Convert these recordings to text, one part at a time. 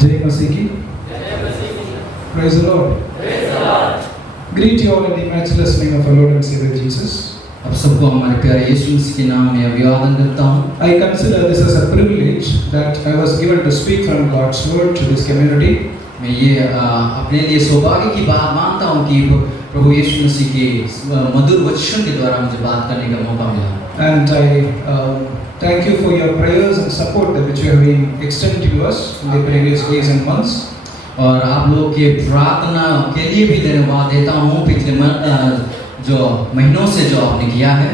जय मसीह की। Praise the Lord. Greet you all in the matchless name of our Lord and Savior Jesus. अब सबको हमारे प्यारे यीशु मसीह के नाम में अभिवादन करता हूँ। I consider this as a privilege that I was given to speak from God's word to this community. मैं ये अपने लिए सौभाग्य की बात मानता हूँ कि प्रभु यीशु मसीह के मधुर वचन के द्वारा मुझे बात करने का मौका मिला। And I thank you for your prayers and support that which you have been extending to us in the previous days and months. और आप लोग के प्रार्थना के लिए भी धन्यवाद देता हूँ पिछले जो महीनों से जो आपने किया है।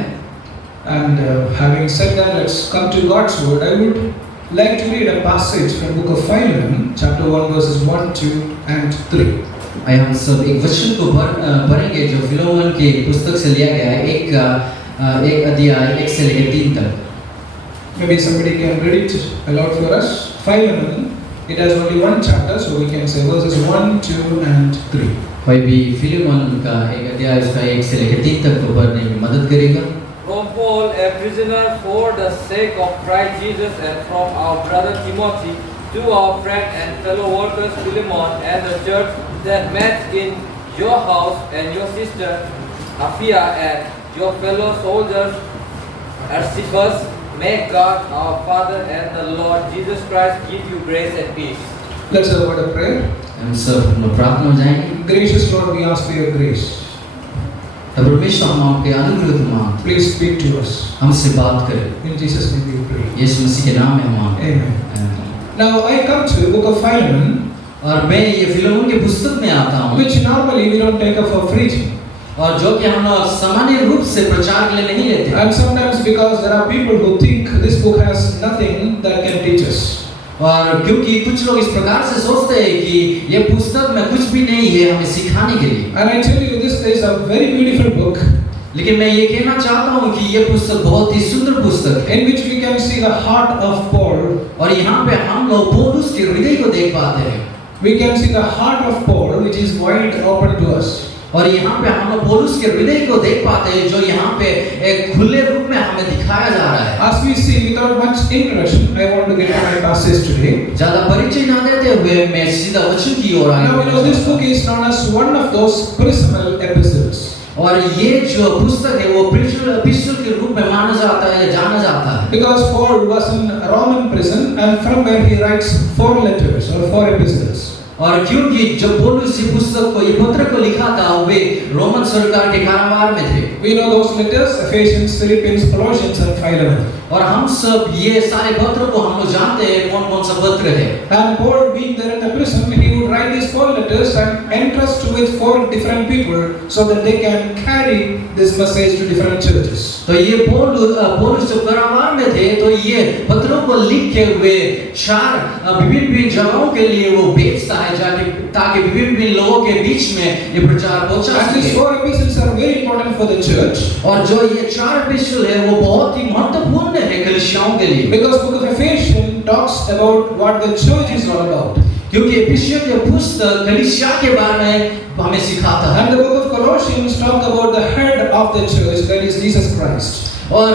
And having said that, let's come to God's word. I would like to read a passage from book of Philemon, chapter 1, verses 1, 2 and 3. आइए हम सब एक वचन को पढ़ेंगे जो फिलोमन के पुस्तक से लिया गया है, एक अध्याय 1 से लेकर 3 तक। Maybe somebody can read it aloud for us. Philemon, it has only one chapter, so we can say verses 1, 2 and 3. कोई भी फिलोमन का एक अध्याय उसका 1 से लेकर 3 तक को पढ़ने में मदद करेगा। From Paul, a prisoner for the sake of Christ Jesus, and from our brother Timothy, to our friend and fellow workers Philemon, and the church that met in your house, and your sister Apphia, and your fellow soldiers Archippus. May God our Father and the Lord Jesus Christ give you grace and peace. Let's have a word of prayer. हम सब प्रार्थना में जाएंगे। Gracious Lord, we ask for your grace. परमेश्वर हम आपके अनुग्रह को मांगते हैं। Please speak to us. हमसे बात करें। In Jesus' name we pray. यीशु मसीह के नाम में हम मांगते हैं। Amen. Now I come to the book of Philemon, और मैं ये फिलोमन के पुस्तक में आता हूँ, which normally we don't take up for preaching. और जो कि हम लोग सामान्य रूप से प्रचार के लिए नहीं लेते। And sometimes because there are people who think this book has nothing that can teach us. और क्योंकि कुछ लोग इस प्रकार से सोचते हैं कि ये पुस्तक में कुछ भी नहीं है हमें सिखाने के लिए। And I tell you, this is a very beautiful book. लेकिन मैं ये कहना चाहता हूँ कि ये पुस्तक बहुत ही सुंदर पुस्तक है, In which we can see the heart of Paul. और यहाँ पे हम लोग पौलुस के हृदय को देख पाते हैं। We can see the heart of Paul, which is wide open to us. और यहाँ पे हम लोग पौलुस के हृदय को देख पाते हैं जो यहाँ पे एक खुले रूप में हमें दिखाया जा रहा है। As we see, without much introduction, I want to get to my passage today. ज़्यादा परिचय न देते हुए मैं सीधा वचन की ओर Now you know this book is known as one of those personal epistles. और ये जो पुस्तक है वो एपिस्टल के रूप में माना जाता है या जाना जाता है। Because Paul was in Roman prison, and from where he writes 4 letters or 4 epistles. और क्योंकि जब पौलुस इस पुस्तक को ये पत्र को लिखा था वे रोमन सरकार के कारावार में थे। We know those letters: Ephesians, Philippians, Colossians, and Philemon. और हम सब ये सारे पत्र को हम लोग जानते हैं कौन-कौन सा पत्र है। And Paul, being there in the prison, he would write these 4 letters and entrust with 4 different people so that they can carry this message to different churches. तो ये पौलुस जब कारावार में थे तो ये पत्रों को लिख के वे 4 विभिन्न जगहों के लिए वो भेजता है ताकि विभिन्न लोगों के बीच में ये प्रचार पहुंचा And these सके। 4 epistles are very important for the church. और जो ये 4 एपिस्टल है वो बहुत ही महत्वपूर्ण है कलीसियाओं के लिए। Because book of Ephesians talks about what the church is all about. क्योंकि एफिसियों के पुस्तक कलीसिया के बारे में हमें सिखाता है। And the book of Colossians talk about the head of the church, that is Jesus Christ. और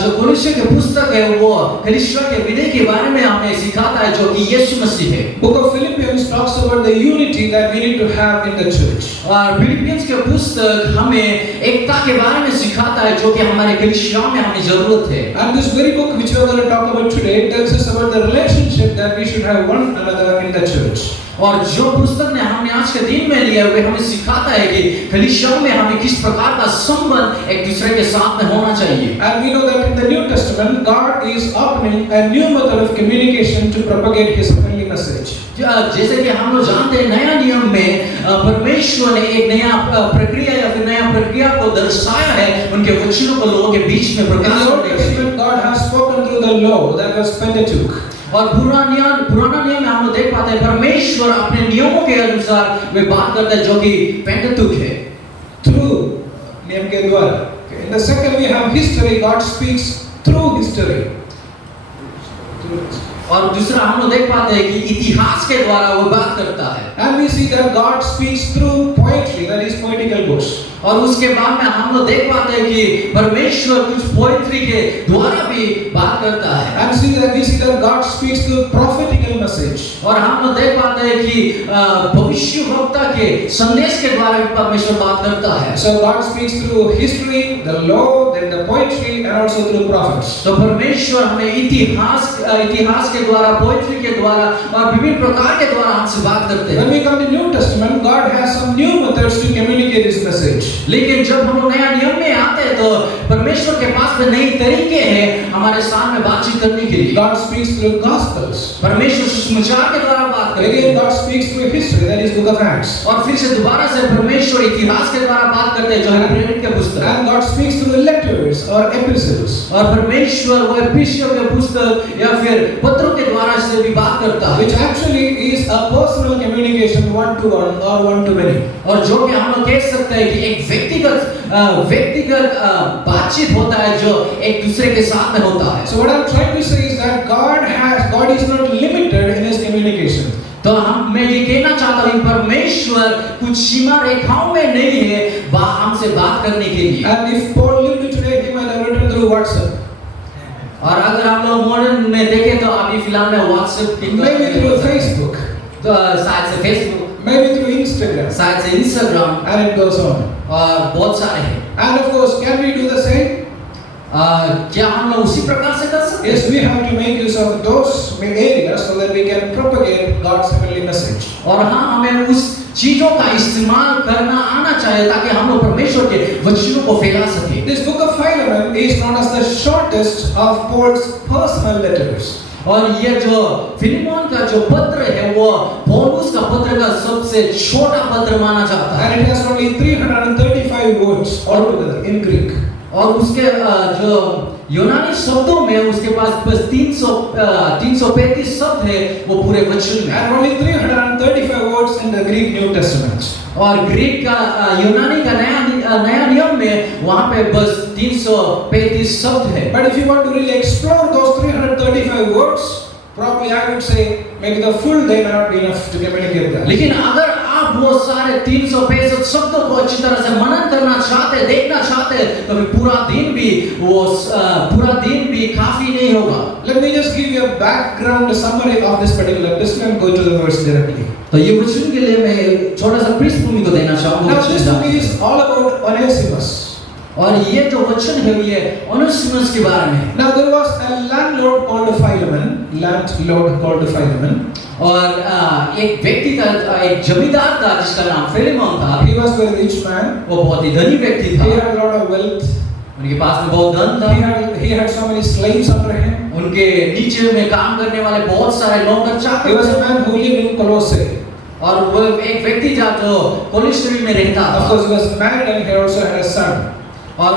जो कलीसिया के पुस्तक है वो कलीसिया के हृदय के बारे में हमें सिखाता है जो कि यीशु मसीह है। Book of Philippians talks about the unity that we need to have in the church. और फिलिपियंस के पुस्तक हमें एकता के बारे में सिखाता है जो कि हमारे कलीसिया में हमें जरूरत है। And this very book which we are going to talk about today tells us about the relationship that we should have one another in the church. और जो पुस्तक ने हमने आज के दिन में लिया हुआ हमें सिखाता है कि कलीसिया में हमें किस प्रकार का संबंध एक दूसरे के साथ में होना चाहिए। And we know that in the New Testament, God is opening a new method of communication to propagate His heavenly message. जैसे कि हम लोग जानते हैं नया नियम में परमेश्वर ने एक नया प्रक्रिया या फिर नया प्रक्रिया को दर्शाया है उनके वचनों को लोगों के बीच में In the प्रकाश Old करने के लिए। Testament, God has spoken through the law, that was Pentateuch. और पुराना नियम में हम लोग देख पाते हैं परमेश्वर अपने नियमों के अनुसार वे बात करते हैं जो कि पेंटातुक है। Through नियम के द्वारा। In the second we have history, God speaks through history. और दूसरा हम लोग देख पाते हैं कि इतिहास के द्वारा वो बात करता है। And we see that God speaks through poetry, that is poetical books. और उसके बाद में हम लोग देख पाते हैं कि परमेश्वर कुछ पोएट्री के द्वारा भी बात करता है। And we see that God speaks through prophetical message. और हम लोग देख पाते हैं कि भविष्यवक्ता के संदेश के द्वारा भी परमेश्वर बात करता है। So God speaks through history, the law, then the poetry, and also through prophets. तो परमेश्वर हमें इतिहास के द्वारा, पोएट्री के द्वारा और विभिन्न प्रकार के द्वारा हमसे बात करते हैं। When we come to New Testament, God has some new methods to communicate His message. लेकिन जब हम लोग नया नियम में आते हैं तो परमेश्वर के पास में नई तरीके हैं हमारे सामने बातचीत करने के लिए। God speaks through Gospels. परमेश्वर सुसमाचार के द्वारा बात करते हैं। Again, God speaks through history, that is Book of Acts. और फिर से दोबारा से परमेश्वर इतिहास के द्वारा बात करते हैं जो है प्रेरित के पुस्तक। And God speaks through letters or epistles. और परमेश्वर वो एपिस्टल के पुस्तक या फिर पत्रों के द्वारा से भी बात करता है, Which actually is a personal communication, one to one or one to many. और जो कि हम लोग कह सकते हैं कि एक व्यक्तिगत बातचीत होता है जो एक दूसरे के साथ में होता है। So what I'm trying to say is that God is not limited in His communication. तो मैं ये कहना चाहता हूँ परमेश्वर कुछ सीमा रेखाओं में नहीं है हमसे बात करने के लिए। And if Paul lived today, he might have written through WhatsApp. और अगर हम लोग मॉडर्न में देखें तो अभी फिलहाल में व्हाट्सएप की Maybe through Facebook. तो शायद से फेसबुक, Maybe through Instagram. शायद से Instagram And it goes on. और बहुत सारे हैं। And of course, can we do the same? क्या हम लोग उसी प्रकार से कर सकते हैं? Yes, we have to make use of those areas so that we can propagate God's heavenly message. और हाँ, हमें उस चीजों का इस्तेमाल करना आना चाहिए ताकि हम लोग परमेश्वर के वचनों को फैला सके। This book of Philemon is known as the shortest of Paul's personal letters. और ये जो फिलिमोन का जो पत्र है वो पौलुस का पत्र का सबसे छोटा पत्र माना जाता है। And it has only 335 words altogether in Greek. और उसके जो यूनानी शब्दों में उसके पास बस 335 शब्द है वो पूरे वचन में। And only 335 words in the Greek New Testament. और ग्रीक का यूनानी का नया नियम में वहाँ पे बस 335 शब्द है। But if you want to really explore those 335 words, probably I would say maybe the full day may not be enough to communicate that. लेकिन अगर आप वो सारे 365 शब्दों को अच्छी तरह से मनन करना चाहते, देखना चाहते, तो पूरा दिन भी काफी नहीं होगा। Let me just give you a background summary of this particular epistle and go to the verse directly. तो ये वचन के लिए मैं छोटा सा पृष्ठभूमि को देना चाहूँगा। Now this book is all about Onesimus. और ये जो वचन है ये ओनेसिमस के बारे में है। Now there was a landlord called Philemon. और एक व्यक्ति था, एक जमींदार था जिसका नाम फिलेमोन था। He was a very rich man. वो बहुत ही धनी व्यक्ति He था। had a lot of wealth. उनके पास में बहुत धन था। He had so many slaves under him. उनके नीचे में काम करने वाले बहुत सारे नौकर चाकर। He was a man who lived in Colossae. और वो एक व्यक्ति था जो कोलोस्सेई में रहता था। Of course, he was married and he also had a son. और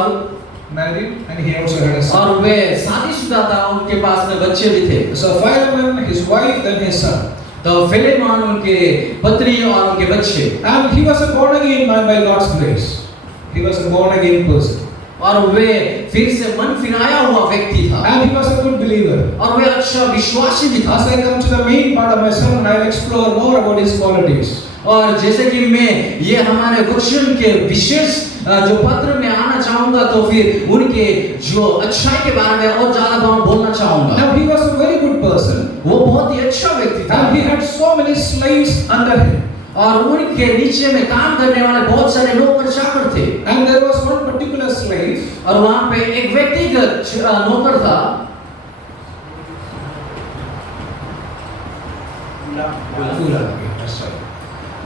Married and he also had a son. और वे शादीशुदा था, उनके पास में बच्चे भी थे। So Philemon, his wife, then his son. तो फिलेमोन उनके पत्नी और उनके बच्चे। And he was a born again man by God's grace. He was a born again person. और वे फिर से मन फिराया हुआ व्यक्ति था। And he was a good believer. और वे अच्छा विश्वासी भी था। As I come to the main part of my sermon, I will explore more about his qualities. और जैसे कि मैं ये हमारे वचन के विशेष जो पत्र में आना चाहूँगा तो फिर उनके जो अच्छाई के बारे में और ज़्यादा बोलना चाहूँगा। Now he was a very good person. वो बहुत ही अच्छा व्यक्ति था। And he had so many slaves under him. और उनके नीचे में काम करने वाले बहुत सारे नौकर चाकर थे। And there was one particular slave. और वहाँ पे एक व्यक्तिगत नौकर था।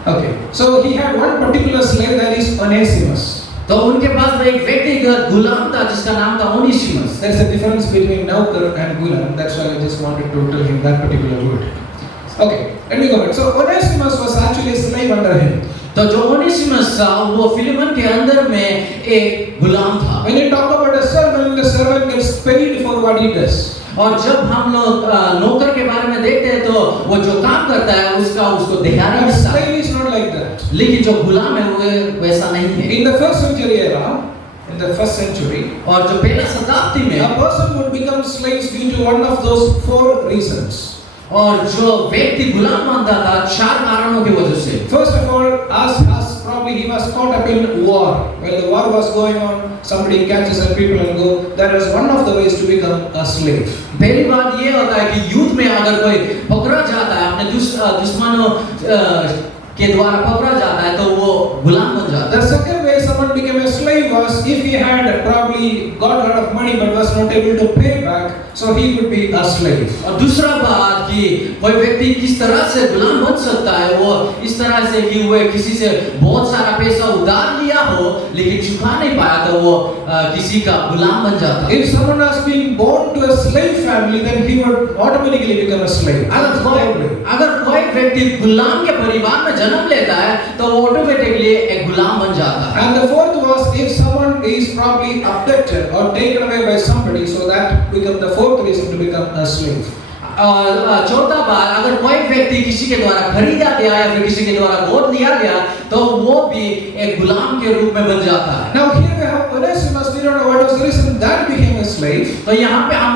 Okay, so he had one particular slave, that is Onesimus. तो उनके पास में एक व्यक्तिगत गुलाम था जिसका नाम था Onesimus. There's a difference between Naukar and Gulam. That's why I just wanted to tell him that particular word. Okay, let me go back. So Onesimus was actually a slave under him. तो जो Onesimus था वो Philemon के अंदर में एक गुलाम था। When you talk about a servant, the servant gets paid for what he does. और जब हम लोग नौकर के बारे में देखते हैं तो वो जो काम करता है उसको दिहाड़ी But मिलता है। slave is not like that. लेकिन जो गुलाम है वो वैसा नहीं है। In the first century era, और जो पहला शताब्दी में a person would become slaves due to one of those 4 reasons. और जो व्यक्ति गुलाम बनता था 4 कारणों की वजह से। First of all, as probably probably he was caught up in war. While the war was going on, somebody catches some people and go. That was one of the ways to become a slave. पहली बात ये होता है कि युद्ध में अगर कोई पकड़ा जाता है, अपने दुश्मनों के द्वारा पकड़ा जाता है, तो वो गुलाम बन जाता है। The second way someone became a slave was if he had probably got a lot of money but was not able to pay back, so he would be a slave. और दूसरा बात कि कोई व्यक्ति किस तरह से गुलाम बन सकता है, वो इस तरह से कि वो किसी से बहुत सारा पैसा उधार लिया हो लेकिन चुका नहीं पाया, तो वो किसी का गुलाम बन जाता है। If someone has been born to a slave family, then he would automatically become a slave. अगर कोई व्यक्ति गुलाम के परिवार में जन्म लेता है तो वो ऑटोमेटिकली एक गुलाम बन जाता है। And the fourth was if someone is probably abducted or taken away by somebody, so that become the fourth reason to become a slave. और चौथा बात, अगर कोई व्यक्ति किसी के द्वारा खरीदा गया या फिर किसी के द्वारा गोद लिया गया तो वो भी एक गुलाम के रूप में बन जाता है। Now here we have Onesimus. We don't know what was the reason that became a slave. तो यहाँ पे हम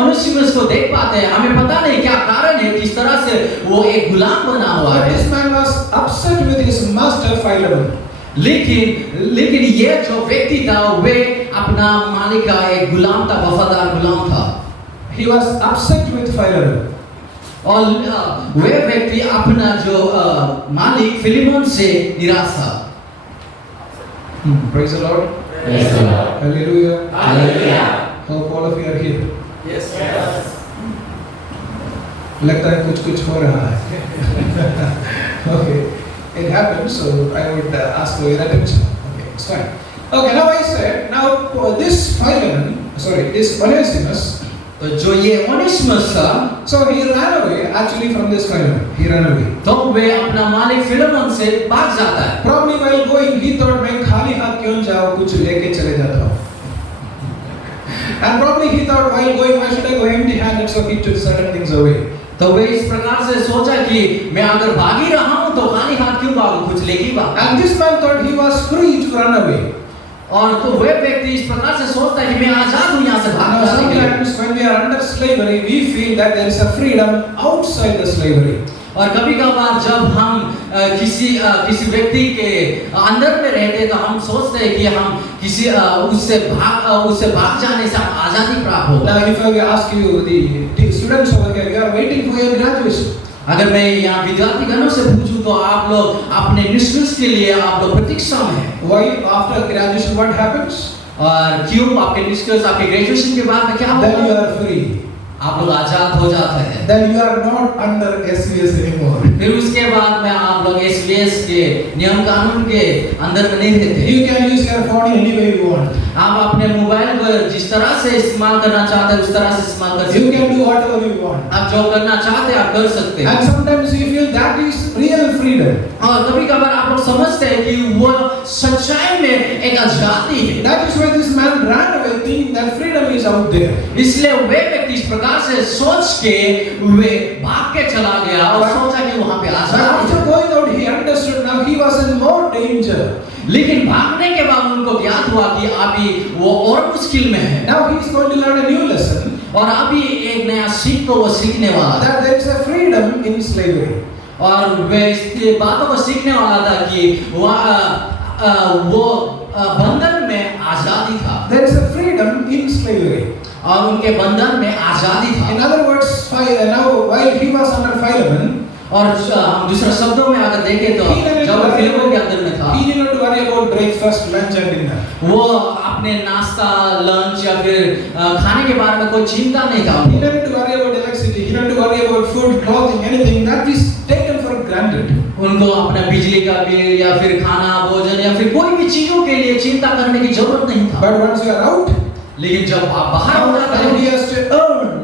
ओनेसिमस को देख पाते हैं, हमें पता नहीं क्या कारण है, किस तरह से वो एक गुलाम बना हुआ But है। this man was upset with his master Philemon. लेकिन ये जो व्यक्ति था वे अपना मालिक का एक गुलाम था, वफादार गुलाम था। He was upset with Philemon. और वे व्यक्ति अपना जो मालिक फिलिमोन से निराश था। Praise the Lord. Praise the Lord. Hallelujah. Hallelujah. Hope all of you are here. Yes. Yes. लगता है कुछ हो रहा है. Okay, it happened, so I would ask for your attention. Okay, it's fine. Okay, now I said, this Onesimus, तो जो ये Onesimus था, so he ran away actually from this Philemon. He ran away. तो वे अपना मालिक Filimon से भाग जाता है। Probably while going, he thought मैं खाली हाथ क्यों जाऊँ, कुछ लेके चले जाता हूँ. And probably he thought while going, why should I go empty-handed? So he took certain things away. तो वे इस प्रकार से सोचा कि मैं अगर भाग ही रहा हूँ तो खाली हाथ क्यों भागूं, कुछ लेके ही भागूं। And this man thought he was free to run away. और तो वे व्यक्ति इस प्रकार से सोचता है कि मैं आजाद हूँ यहाँ से भाग जाने के लिए। Sometimes when we are under slavery, we feel that there is a freedom outside the slavery. और कभी-कभार जब हम किसी व्यक्ति के अंदर में रहते हैं तो हम सोचते हैं कि हम किसी उससे भाग जाने से हम आजादी प्राप्त हो। Now if I ask you, the students over here, you are waiting for your graduation. अगर मैं यहाँ विद्यार्थी गणों से पूछूं तो आप लोग अपने निष्कर्ष के लिए आप लोग प्रतीक्षा में हैं। Why after graduation what happens? और क्यों आपके निष्कर्ष आपके ग्रेजुएशन के बाद में क्या होगा? Then you are free. आप लोग आजाद हो जाते हैं। Then you are not under SVS anymore. फिर उसके बाद में आप लोग SVS के नियम कानून के अंदर में नहीं रहते। You can use your phone any way you want. आप अपने मोबाइल को जिस तरह से इस्तेमाल करना चाहते हैं उस तरह से इस्तेमाल कर सकते You हैं। can do whatever you want. आप जो करना चाहते हैं आप कर सकते हैं। And sometimes you feel that is real freedom. और कभी-कभार आप लोग समझते हैं कि वो सच्चाई में एक आजादी है। That is why this man ran away thinking that freedom is out there. इसलिए वे व्यक्ति इस प्रकार से सोच के वे भाग के चला गया और सोचा कि वहां पे But आजादी after है। going out, he understood now he was in more danger. लेकिन भागने के बाद उनको ज्ञात हुआ कि अभी वो और मुश्किल में है। Now he is going to learn a new lesson. और अभी एक नया सीख को वो सीखने वाला था। That there is a freedom in slavery. और वे इस बातों को सीखने वाला था कि वो बंधन में आजादी था। There is a freedom in slavery. और उनके बंधन में आजादी था। In other words, now while he was under Philemon, और हम दूसरे शब्दों में अगर देखें तो जब वो फिलिमोन के अंदर में था, he did not worry about breakfast, lunch and dinner. वो अपने नाश्ता, लंच या फिर खाने के बारे में कोई चिंता नहीं था। He did not worry about electricity. He did not worry about food, clothing, anything that is taken for granted. उनको अपना बिजली का बिल या फिर खाना, भोजन या फिर कोई भी चीजों के लिए चिंता करने की जरूरत नहीं था। But once you are out, लेकिन जब आप बाहर हो जाते now he हैं, has to earn.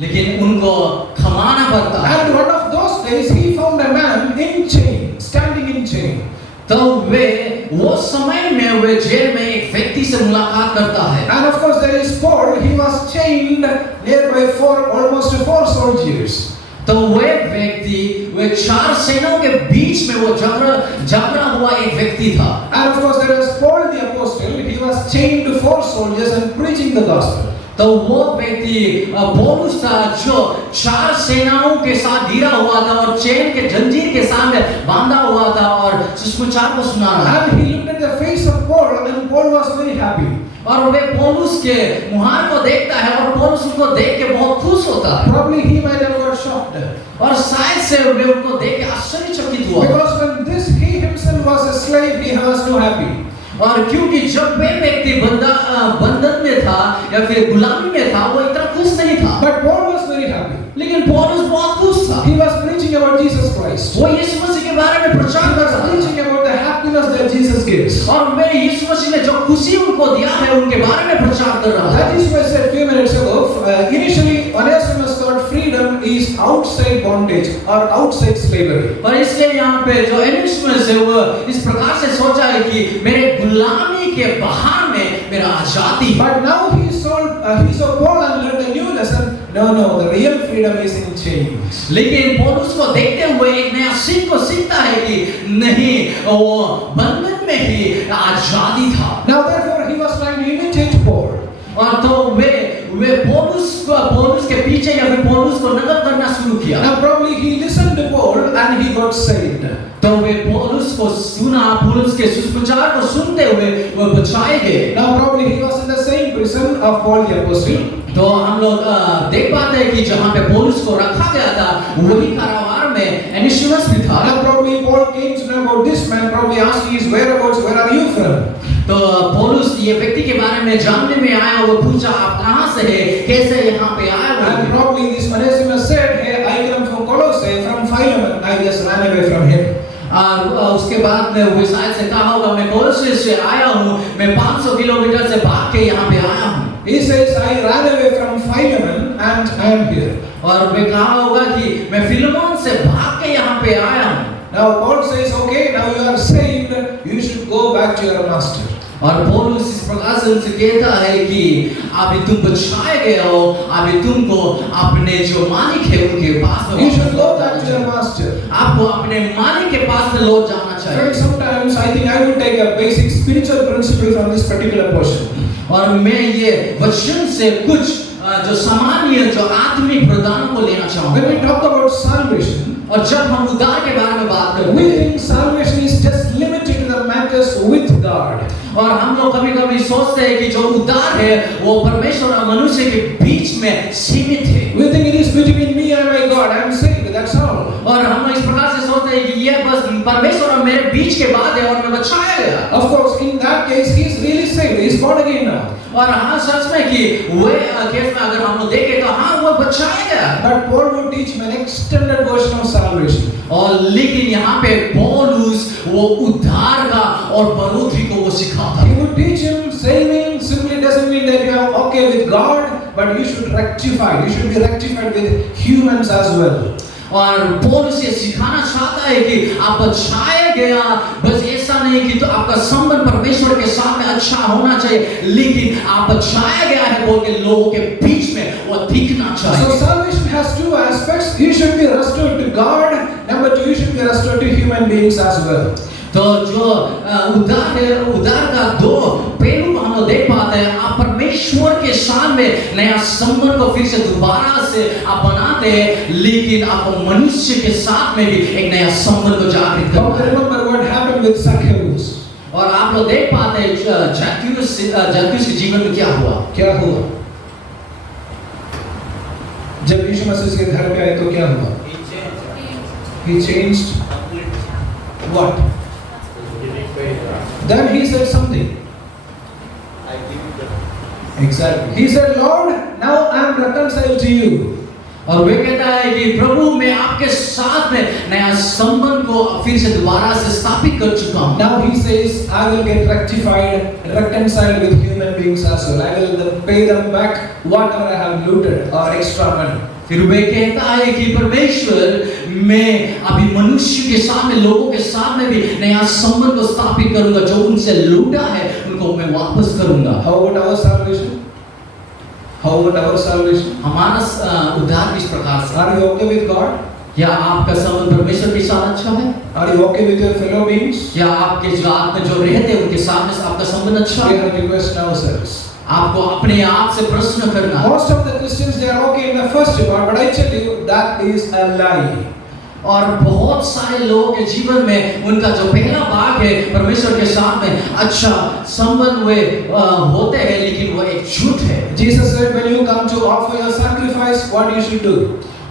लेकिन उनको कमाना पड़ता है। And one of those days he found a man in chain, standing in chain. तो वो समय में वे जेल में एक व्यक्ति से मुलाकात करता है। And of course there is Paul. He was chained nearby almost 4 soldiers. तो वे व्यक्ति वे 4 सेनाओं के बीच में वो जबरा हुआ एक व्यक्ति था। And of course there was Paul the apostle. He was chained to 4 soldiers and preaching the gospel. तो वो व्यक्ति पौलुस था जो 4 सेनाओं के साथ घिरा हुआ था और चेन के जंजीर के सामने बांधा हुआ था और सुसमाचार को सुना रहा था। And he looked at the face of Paul and Paul was very happy. और वे पौलुस के मुहार को देखता है और पौलुस उनको देख के बहुत खुश होता है। Probably he might have got shocked. और शायद से वे उनको देख के आश्चर्यचकित हुआ। Because when he himself was a slave, he was so happy. और क्योंकि जब वे व्यक्ति बंधन में था या फिर गुलामी में था वो इतना खुश नहीं था। But Paul was very happy. लेकिन पौलुस बहुत खुश था। He was preaching about Jesus Christ. वो यीशु मसीह के बारे में प्रचार He कर was रहा था। preaching about the happiness that Jesus gives. और वे यीशु मसीह ने जो खुशी उनको दिया है उनके बारे में प्रचार कर रहा था। That is why I said a few minutes ago, initially Onesimus thought freedom is outside bondage or outside slavery. और इसलिए यहाँ पे जो एनिस्मस है वो इस प्रकार से सोचा है कि मेरे गुलामी के बाहर में मेरा आजादी। But now he saw Paul and learned a new lesson. No, the real freedom is in chains. लेकिन पौलुस को देखते हुए एक नया सीख को सीखता है कि नहीं वो बंधन में ही आजादी था। Now therefore he was trying to imitate Paul. और तो वे पौलुस के पीछे या फिर पौलुस को नकल करना शुरू किया। Now probably he listened to Paul and he got saved. तो वे पौलुस को सुना, पौलुस के सुसमाचार को सुनते हुए वो बचाए गए। Now probably he was in the same prison of Paul the apostle. तो हम लोग देख पाते हैं कि जहाँ पे पौलुस को रखा गया था वही कारावार में एनिसिमस भी था। Now probably Paul came to know about this man, probably asked his whereabouts, where are you from? तो पौलुस ये व्यक्ति के बारे में जानने में आया, वो पूछा आप कहाँ से हैं, कैसे यहाँ पे आए हो? And probably this Onesimus said, hey, I come from Colossae, from Philemon, I just ran away from him. उसके बाद में वो शायद से कहा होगा मैं कोलोसे से आया हूँ, मैं 500 किलोमीटर से भाग के यहाँ पे आया हूँ। He says, I ran away from Philemon and I am here. और वे कहा होगा कि मैं फिलेमोन से भाग के यहाँ पे आया हूँ। Now Paul says, okay, now you are saved, you should go back to your master. और पौलुस इस प्रकार से उनसे कहता है कि अभी तुम बचाए गए हो, अभी तुमको अपने जो मालिक है उनके पास में You should go back to your master. आपको अपने मालिक के पास में लौट जाना चाहिए। Friends, sometimes I think I would take a basic spiritual principle from this particular portion. और मैं ये वचन से कुछ जो सामान्य जो आत्मिक प्रदान को लेना चाहूँगा। When we talk about salvation, और जब हम उद्धार के बारे में बात करते we हैं, think salvation is just limited to the matters with God. और हम लोग कभी-कभी सोचते हैं कि जो उद्धार है वो परमेश्वर और मनुष्य के बीच में सीमित है। We think it is between me and my God. I am saved. That's all. और हम लोग इस प्रकार से सोचते हैं कि ये बस परमेश्वर और मेरे बीच के बात है और मैं बचाया गया। Of course, in that case, he is really saved. He is born again now. और हाँ सच में कि वे केस में अगर हम लोग देखें तो हाँ वो बचाया गया। But Paul would teach him an extended version of salvation. और लेकिन यहाँ पे पौलुस वो उद्धार का और बढ़ोतरी को वो सिखाता He है। would teach him saving simply doesn't mean that you are okay with God, but you should rectify. You should be rectified with humans as well. और पौलुस ये सिखाना चाहता है कि आप बचाया गया बस ऐसा नहीं कि तो आपका संबंध परमेश्वर के साथ में अच्छा होना चाहिए, लेकिन आप बचाया गया है बोल के लोगों के बीच में वो दिखना So चाहिए। salvation has two aspects. You should be restored to God. Number two, you should be restored to human beings as well. तो जो उद्धार है, उद्धार का दो पहलू हम लोग देख पाते हैं। आप परमेश्वर के साथ में नया संबंध को फिर से दोबारा से आप बनाते हैं, लेकिन आप मनुष्य के साथ में भी एक नया संबंध को जागृत Now करते हैं। remember what happened with Zacchaeus. और आप लोग देख पाते हैं जक्कैयुस के जीवन में क्या हुआ। क्या हुआ? जब यीशु मसीह के घर पे आए तो क्या हुआ? He changed what? Then he said something. Exactly. He said, Lord, now I am reconciled to you. और वे कहता है कि प्रभु मैं आपके साथ में नया संबंध को फिर से दोबारा से स्थापित कर चुका हूँ। Now he says, I will get rectified, reconciled with human beings as well. I will pay them back whatever I have looted or extra money. फिर वे कहता है कि परमेश्वर मैं अभी मनुष्य के साथ में लोगों के साथ में भी नया संबंध को स्थापित करूंगा, जो उनसे लूटा है उनको मैं वापस करूंगा। How about our salvation? How about our salvation? हमारा उद्धार किस प्रकार से? Are you okay with God? क्या आपका संबंध परमेश्वर के साथ अच्छा है? Are you okay with your fellow beings? क्या आपके साथ में जो रहते हैं उनके साथ में आपका संबंध अच्छा We है? have to question ourselves. आपको अपने आप से प्रश्न करना है। Most of the Christians, they are okay in the first part, but I tell you that is a lie. और बहुत सारे लोगों के जीवन में उनका जो पहला भाग है परमेश्वर के साथ में अच्छा संबंध वे होते हैं, लेकिन वो एक झूठ है। Jesus said, when you come to offer your sacrifice, what you should do?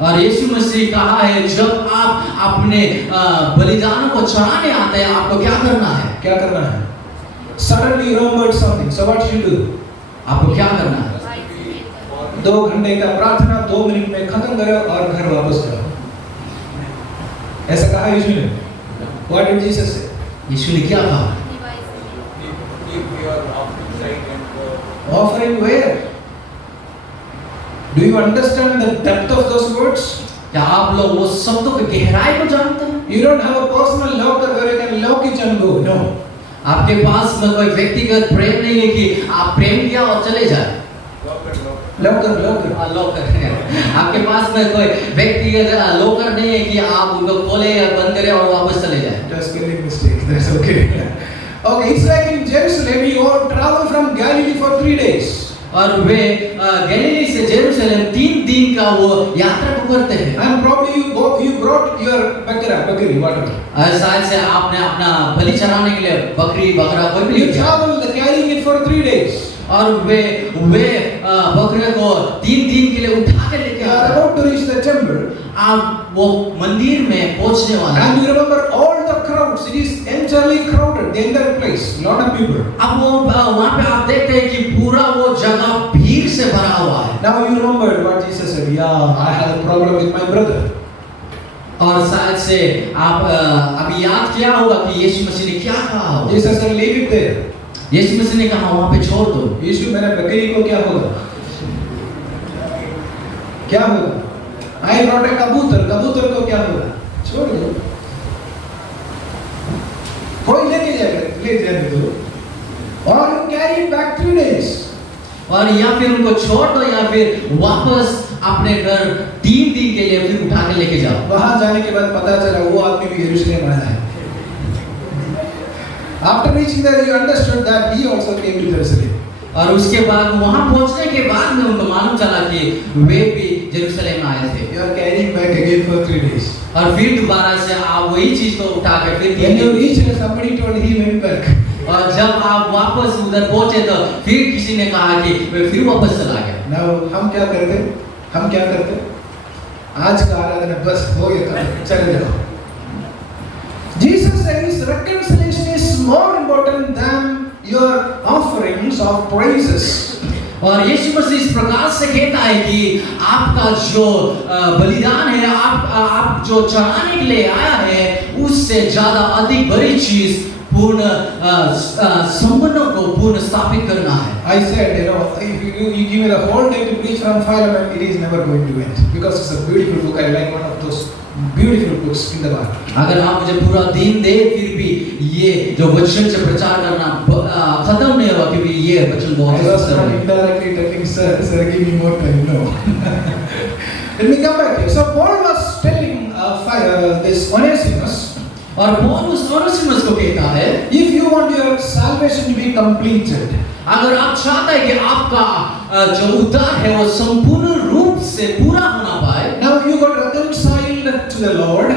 और यीशु मसीह कहा है जब आप अपने बलिदानों को चढ़ाने आते हैं आपको क्या करना है? क्या करना है? Suddenly you remembered something, so what you do? आपको क्या करना है? 2 घंटे का प्रार्थना 2 मिनट में खत्म करो और घर वापस जाओ। ऐसा कहा यीशु ने? What did Jesus say? यीशु ने क्या कहा? Keep your offering side and go. Offering where? Do you understand the depth of those words? क्या आप लोग वो शब्दों की गहराई को जानते हैं? You don't have a personal locker where you can lock it and go. No. आपके पास में कोई व्यक्तिगत प्रेम नहीं है कि आप प्रेम किया और चले जाए। Locker. लॉकर आपके पास में कोई व्यक्तिगत लॉकर नहीं है कि आप उनको खोले या बंद करें और वापस चले जाए। Just killing mistake. That's okay. Okay, it's like in Jerusalem, you all travel from Galilee for 3 days. और वे गलीली से जेरूशलेम 3 दिन का वो यात्रा को करते हैं। And probably you brought your bakri, whatever. शायद से आपने अपना बलि चढ़ाने के लिए बकरी बकरा कोई भी You ले जाए। travel carrying it for 3 days. और वे बकरे को 3 दिन के लिए उठा के लेके You are आते हैं। about to reach the temple. आप वो मंदिर में पहुंचने वाले हैं। And you remember all the crowds. It is entirely crowded. The entire place. Lot of people. अब वो वहाँ पे आप देखते हैं कि पूरा वो जगह भीड़ से भरा हुआ है। Now you remember what Jesus said. Yeah, I have a problem with my brother. और शायद से आप अभी याद किया होगा कि यीशु मसीह ने क्या कहा होगा। Jesus said, leave it there. यीशु मसीह ने कहा वहाँ पे छोड़ दो। यीशु मेरे बकरी को क्या होगा? क्या होगा? I brought a कबूतर को क्या होगा? छोड़ दो। कोई लेके जाएगा, ले जाने दो। Or you carry it back 3 days. और या फिर उनको छोड़ दो या फिर वापस अपने घर 3 दिन के लिए फिर उठा के लेके जाओ। वहां जाने के बाद पता चला वो आदमी भी यरूशलेम आया है। After reaching there, you understood that he also came to Jerusalem. और उसके बाद वहां पहुंचने के बाद में उनको मालूम चला कि वे भी यरूशलेम आए थे। You are carrying back again for 3 days. और फिर दोबारा से आप वही चीज को उठा के फिर When you reached, somebody told he went back. और जब आप वापस उधर पहुंचे तो फिर किसी ने कहा कि वे फिर वापस चला गया। Now हम क्या करते? आज का आराधना बस हो गया, चले जाओ। Jesus says reconciliation is more important than your offerings of praises. और यीशु मसीह इस प्रकार से कहता है कि आपका जो बलिदान है, आप जो चढ़ाने के लिए आया है, उससे ज्यादा अधिक बड़ी चीज पूर्ण संबंधों को पूर्ण स्थापित करना है। I said, if you give me the whole day to preach from Philemon, it is never going to end because it's a beautiful book. I like one of those beautiful books in the Bible. अगर आप मुझे पूरा दिन दे फिर भी ये जो वचन से प्रचार करना खत्म नहीं होगा, क्योंकि ये वचन बहुत I was सुंदर है। indirectly telling sir, give me more time. No. Let me come back here. So Paul was telling this Onesimus. और पौल उस ओनेसिमस को कहता है, If you want your salvation to be completed, अगर आप चाहते हैं कि आपका जो उद्धार है वो संपूर्ण रूप से पूरा होना पाए, now you got reconciled to the Lord.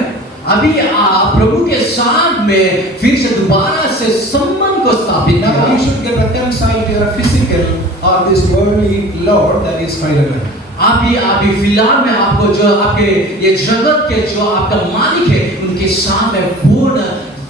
अभी आप प्रभु के साथ में फिर से दोबारा से संबंध को स्थापित Now you किया। should get reconciled to your physical or this worldly Lord, that is Philemon. अभी फिलहाल में आपको जो आपके ये जगत के जो आपका मालिक है उनके साथ में पूर्ण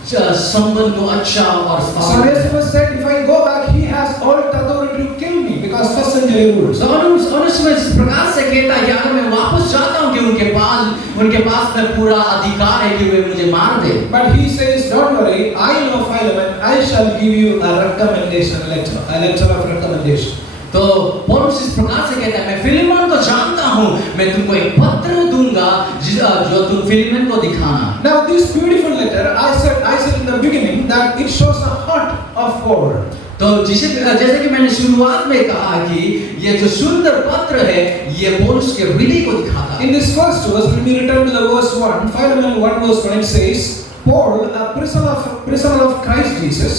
संबंध को अच्छा और So Onesimus said, if I go back, he has all authority to kill me because first century rules. Onesimus इस प्रकार से कहता है कि अगर मैं वापस जाता हूँ कि उनके पास में पूरा अधिकार है कि वे मुझे मार दे। But he says, don't worry, I know Philemon, I shall give you a recommendation letter, a letter of recommendation. तो पौलुस इस प्रकार से कहता है, मैं फिलिमोन को जानता हूँ, मैं तुमको एक पत्र दूंगा जो तुम फिलिमोन को दिखाना। Now this beautiful letter, I said in the beginning that it shows the heart of Paul. तो जैसे कि मैंने शुरुआत में कहा कि ये जो सुंदर पत्र है ये पौलुस के हृदय को दिखाता है। In this first verse, when we return to the verse 1, Philemon 1 verse 1, it says, Paul, a prisoner of Christ Jesus.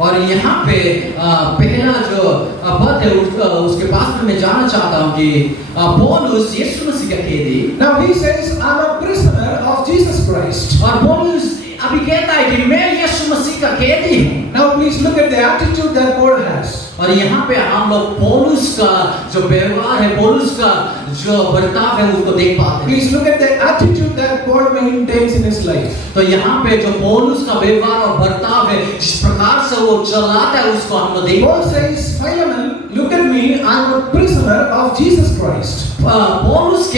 और यहाँ पे पहला जो पद है उसके पास में मैं जानना चाहता हूँ कि पौलुस यीशु मसीह का कैदी। Now he says, I'm a prisoner of Jesus Christ. और पौलुस अभी कहता है कि मैं यीशु मसीह का कैदी हूँ। Now please look at the attitude that Paul has. और यहाँ पे हम लोग पौलुस का जो व्यवहार है, पौलुस का जो बर्ताव है उसको देख पाते हैं। Please look at the attitude that Paul maintains in his life. तो यहाँ पे जो पौलुस का व्यवहार और बर्ताव है, जिस प्रकार से वो चलाता है उसको हम लोग देख। Paul says, Philemon, look at me, I'm a prisoner of Jesus Christ. पौलुस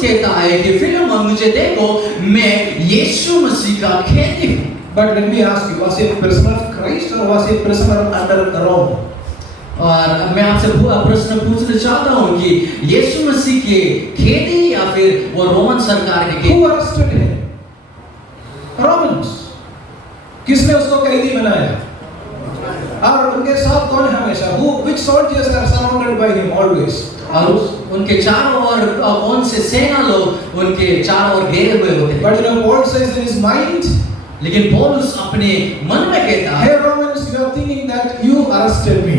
कहता है कि फिलेमोन मुझे देखो, मैं यीशु मसीह का कैदी हूँ। But let me ask you, was he a prisoner of Christ or was he a prisoner under Rome? और मैं आपसे प्रश्न पूछना चाहता हूँ कि यीशु मसीह के कैदी या फिर वो रोमन सरकार के कैदी? Who arrested him? Romans. किसने उसको कैदी बनाया? और उनके साथ कौन है हमेशा? Which soldiers are surrounded by him always? और उनके चारों ओर कौन से सेना लोग उनके चारों ओर घेरे हुए होते हैं। But you know, Paul says in his mind, लेकिन पौलुस अपने मन में कहता है, hey Romans, you are thinking that you arrested me.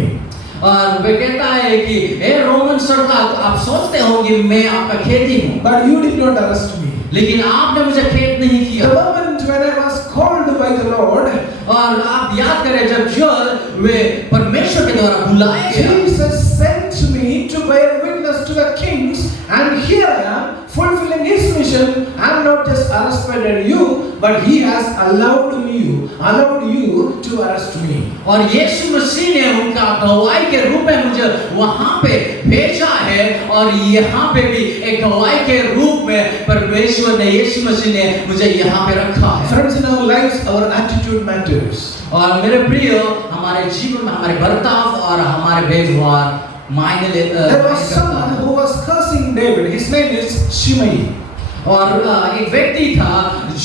और वे कहता है कि हे रोमन सरकार, आप सोचते हो कि मैं आपका कैदी हूँ, But you did not arrest me. लेकिन आपने मुझे कैद नहीं The किया। moment when I was called by the Lord, और आप याद करें जब वे परमेश्वर के द्वारा बुलाए गए, Jesus sent me to bear witness to the kings, and here I am fulfilling his mission. I am not just arrested you, but he has allowed you to arrest me. और यीशु मसीह ने उनका गवाही के रूप में मुझे वहां पे भेजा है, और यहाँ पे भी एक गवाही के रूप में परमेश्वर ने, यीशु मसीह ने मुझे यहाँ पे रखा है। Friends, in our lives, our attitude matters. और मेरे प्रिय, हमारे जीवन में हमारे बर्ताव और हमारे व्यवहार मायने There was someone who was cursing David. His name is Shimei. और एक व्यक्ति था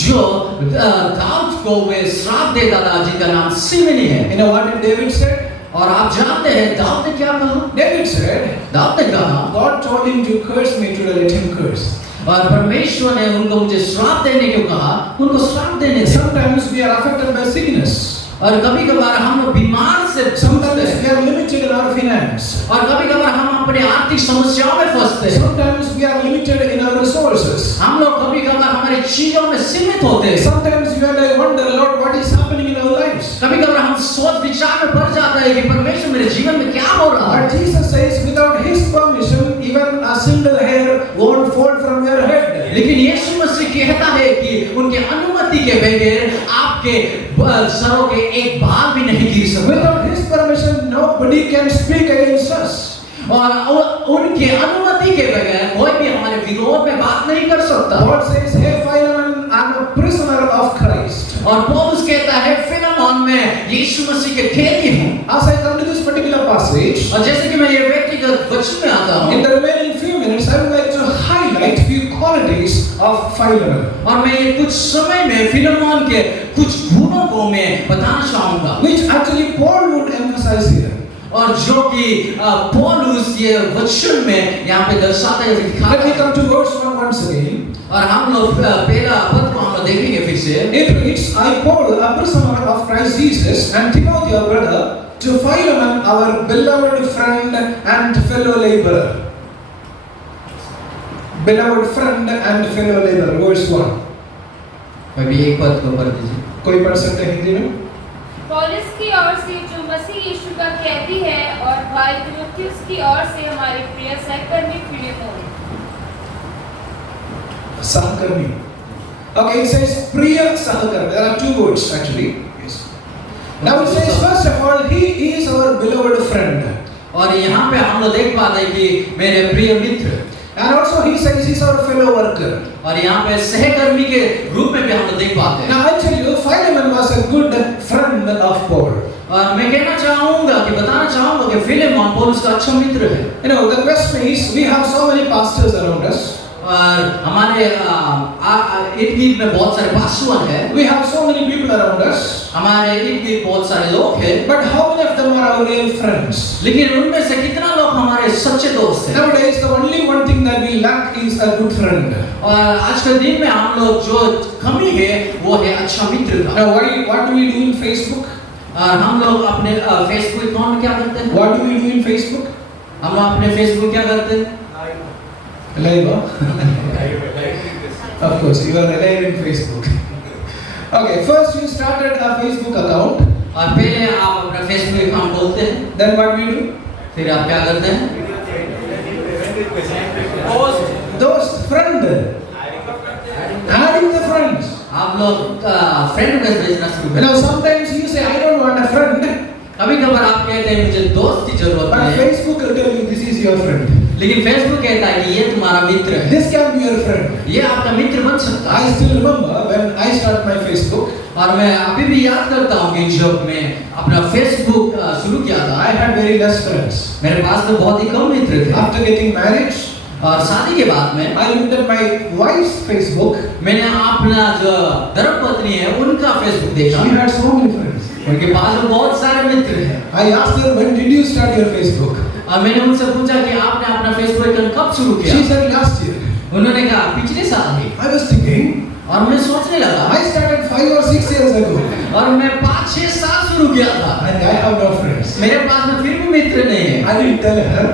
जो दाऊद को वे श्राप देता था, जिनका नाम शिमई है। You know what did David said? और आप जानते हैं दाऊद ने क्या कहा? David said, दाऊद ने कहा, God told him to curse me, to let him curse. और परमेश्वर ने उनको मुझे श्राप देने को कहा, उनको श्राप देने दे। Sometimes we are affected by sickness. और कभी-कभार हम लोग बीमार से Sometimes we are limited in our finance. और कभी-कभार हम अपने आर्थिक समस्याओं में फंसते हैं। Sometimes we are limited in our resources. हम लोग कभी-कभार हमारी चीजों में सीमित होते हैं। Sometimes you and I wonder, Lord, what is happening in our lives? कभी-कभार हम सोच विचार में पड़ जाता है कि परमेश्वर मेरे जीवन में क्या हो रहा है। But Jesus says, without His permission, even a single hair won't fall from your head. लेकिन यीशु मसीह कहता है कि उनके अनुमति के बगैर आपके सरों के एक बाल भी नहीं गिर सकता। Without His permission, nobody can speak against us. और उनके अनुमति के बगैर कोई भी हमारे विरोध में बात नहीं कर सकता। God says, hey Philemon, I'm a prisoner of Christ. और पौलुस कहता है, फिलेमोन, मैं यीशु मसीह के कैदी हूँ। As I come to this particular passage, और जैसे कि मैं ये व्यक्तिगत वचन में आता हूँ, in the remaining few minutes, I would like to highlight few qualities of Philemon. और मैं ये कुछ समय में फिलेमोन के कुछ गुणों को मैं बताना चाहूँगा, Which actually Paul would emphasize here. और जो कि पौलुस ये वचन में यहाँ पे दर्शाता है, दिखाता Let me है। come to verse 1 once again. और हम लोग पहला पद को हम लोग देखेंगे फिर से। It reads, I Paul, a prisoner of Christ Jesus, and Timothy, our brother, to Philemon, our beloved friend and fellow laborer. Beloved friend and fellow laborer. Verse 1. मैं भी एक पद को पढ़ दीजिए। कोई पढ़ सकते हैं हिंदी में? पौलुस की ओर से जो मसीह यीशु का कैदी है, और भाई तीमुथियुस की ओर से हमारे प्रिय सहकर्मी Philemon. Sahakarmi. Okay, it says Priya Sahakarmi. There are two words actually. Yes. Now it says first of all, he is our beloved friend. और यहाँ पे हम लोग देख पाते हैं कि मेरे प्रिय मित्र, And also he says he's our fellow worker. और यहाँ पे सहकर्मी के रूप में भी हम लोग देख पाते हैं। Now I tell you, Philemon was a good friend of Paul. और मैं कहना चाहूँगा कि बताना चाहूँगा कि फिलेमोन पौलुस का अच्छा मित्र है। You know, the question is, we have so many pastors around us. और हमारे इर्द गिर्द में बहुत सारे पासवान हैं। We have so many people around us. हमारे इर्द गिर्द बहुत सारे लोग हैं। But how many of them are our real friends? लेकिन उनमें से कितना लोग हमारे सच्चे दोस्त हैं? Nowadays, the only one thing that we lack is a good friend. और आज के दिन में हम लोग जो कमी है वो है अच्छा मित्र का। Now, what do we do in Facebook? और हम लोग अपने फेसबुक अकाउंट में क्या करते हैं? What do we do in Facebook? हम अपने फेसबुक क्या करते हैं? Live, huh? Of course, you are alive in Facebook. Okay, first you started a Facebook account. और पहले आप अपना फेसबुक अकाउंट खोलते हैं, Then what we do? फिर आप क्या करते हैं? Those friend. Adding the friends. आप लोग फ्रेंड रिक्वेस्ट भेजना शुरू You करें। know, sometimes you say, I don't want a friend. कभी कभार आप कहते हैं मुझे दोस्त की जरूरत But नहीं है, Facebook will tell you this is your friend. लेकिन फेसबुक कहता है कि ये तुम्हारा मित्र है, This can be your friend. ये आपका मित्र बन सकता है। I still remember when I started my Facebook, और मैं अभी भी याद करता हूँ कि जब मैं अपना फेसबुक शुरू किया था, I had very less friends. मेरे पास तो बहुत ही कम मित्र थे। After getting married, और शादी के बाद में I looked at my wife's Facebook. मैंने अपना जो धर्मपत्नी है उनका फेसबुक देखा, She had so many friends. उनके पास तो बहुत सारे मित्र हैं। I asked her, when did you start your Facebook? और मैंने उनसे पूछा कि आपने अपना फेसबुक अकाउंट कब शुरू She किया? said last year. उन्होंने कहा पिछले साल ही। I was thinking, और मैं सोचने लगा, I started 5 or 6 years ago और मैं 5-6 साल शुरू किया था, and I have no friends. मेरे पास में फिर भी मित्र नहीं है। I didn't tell her.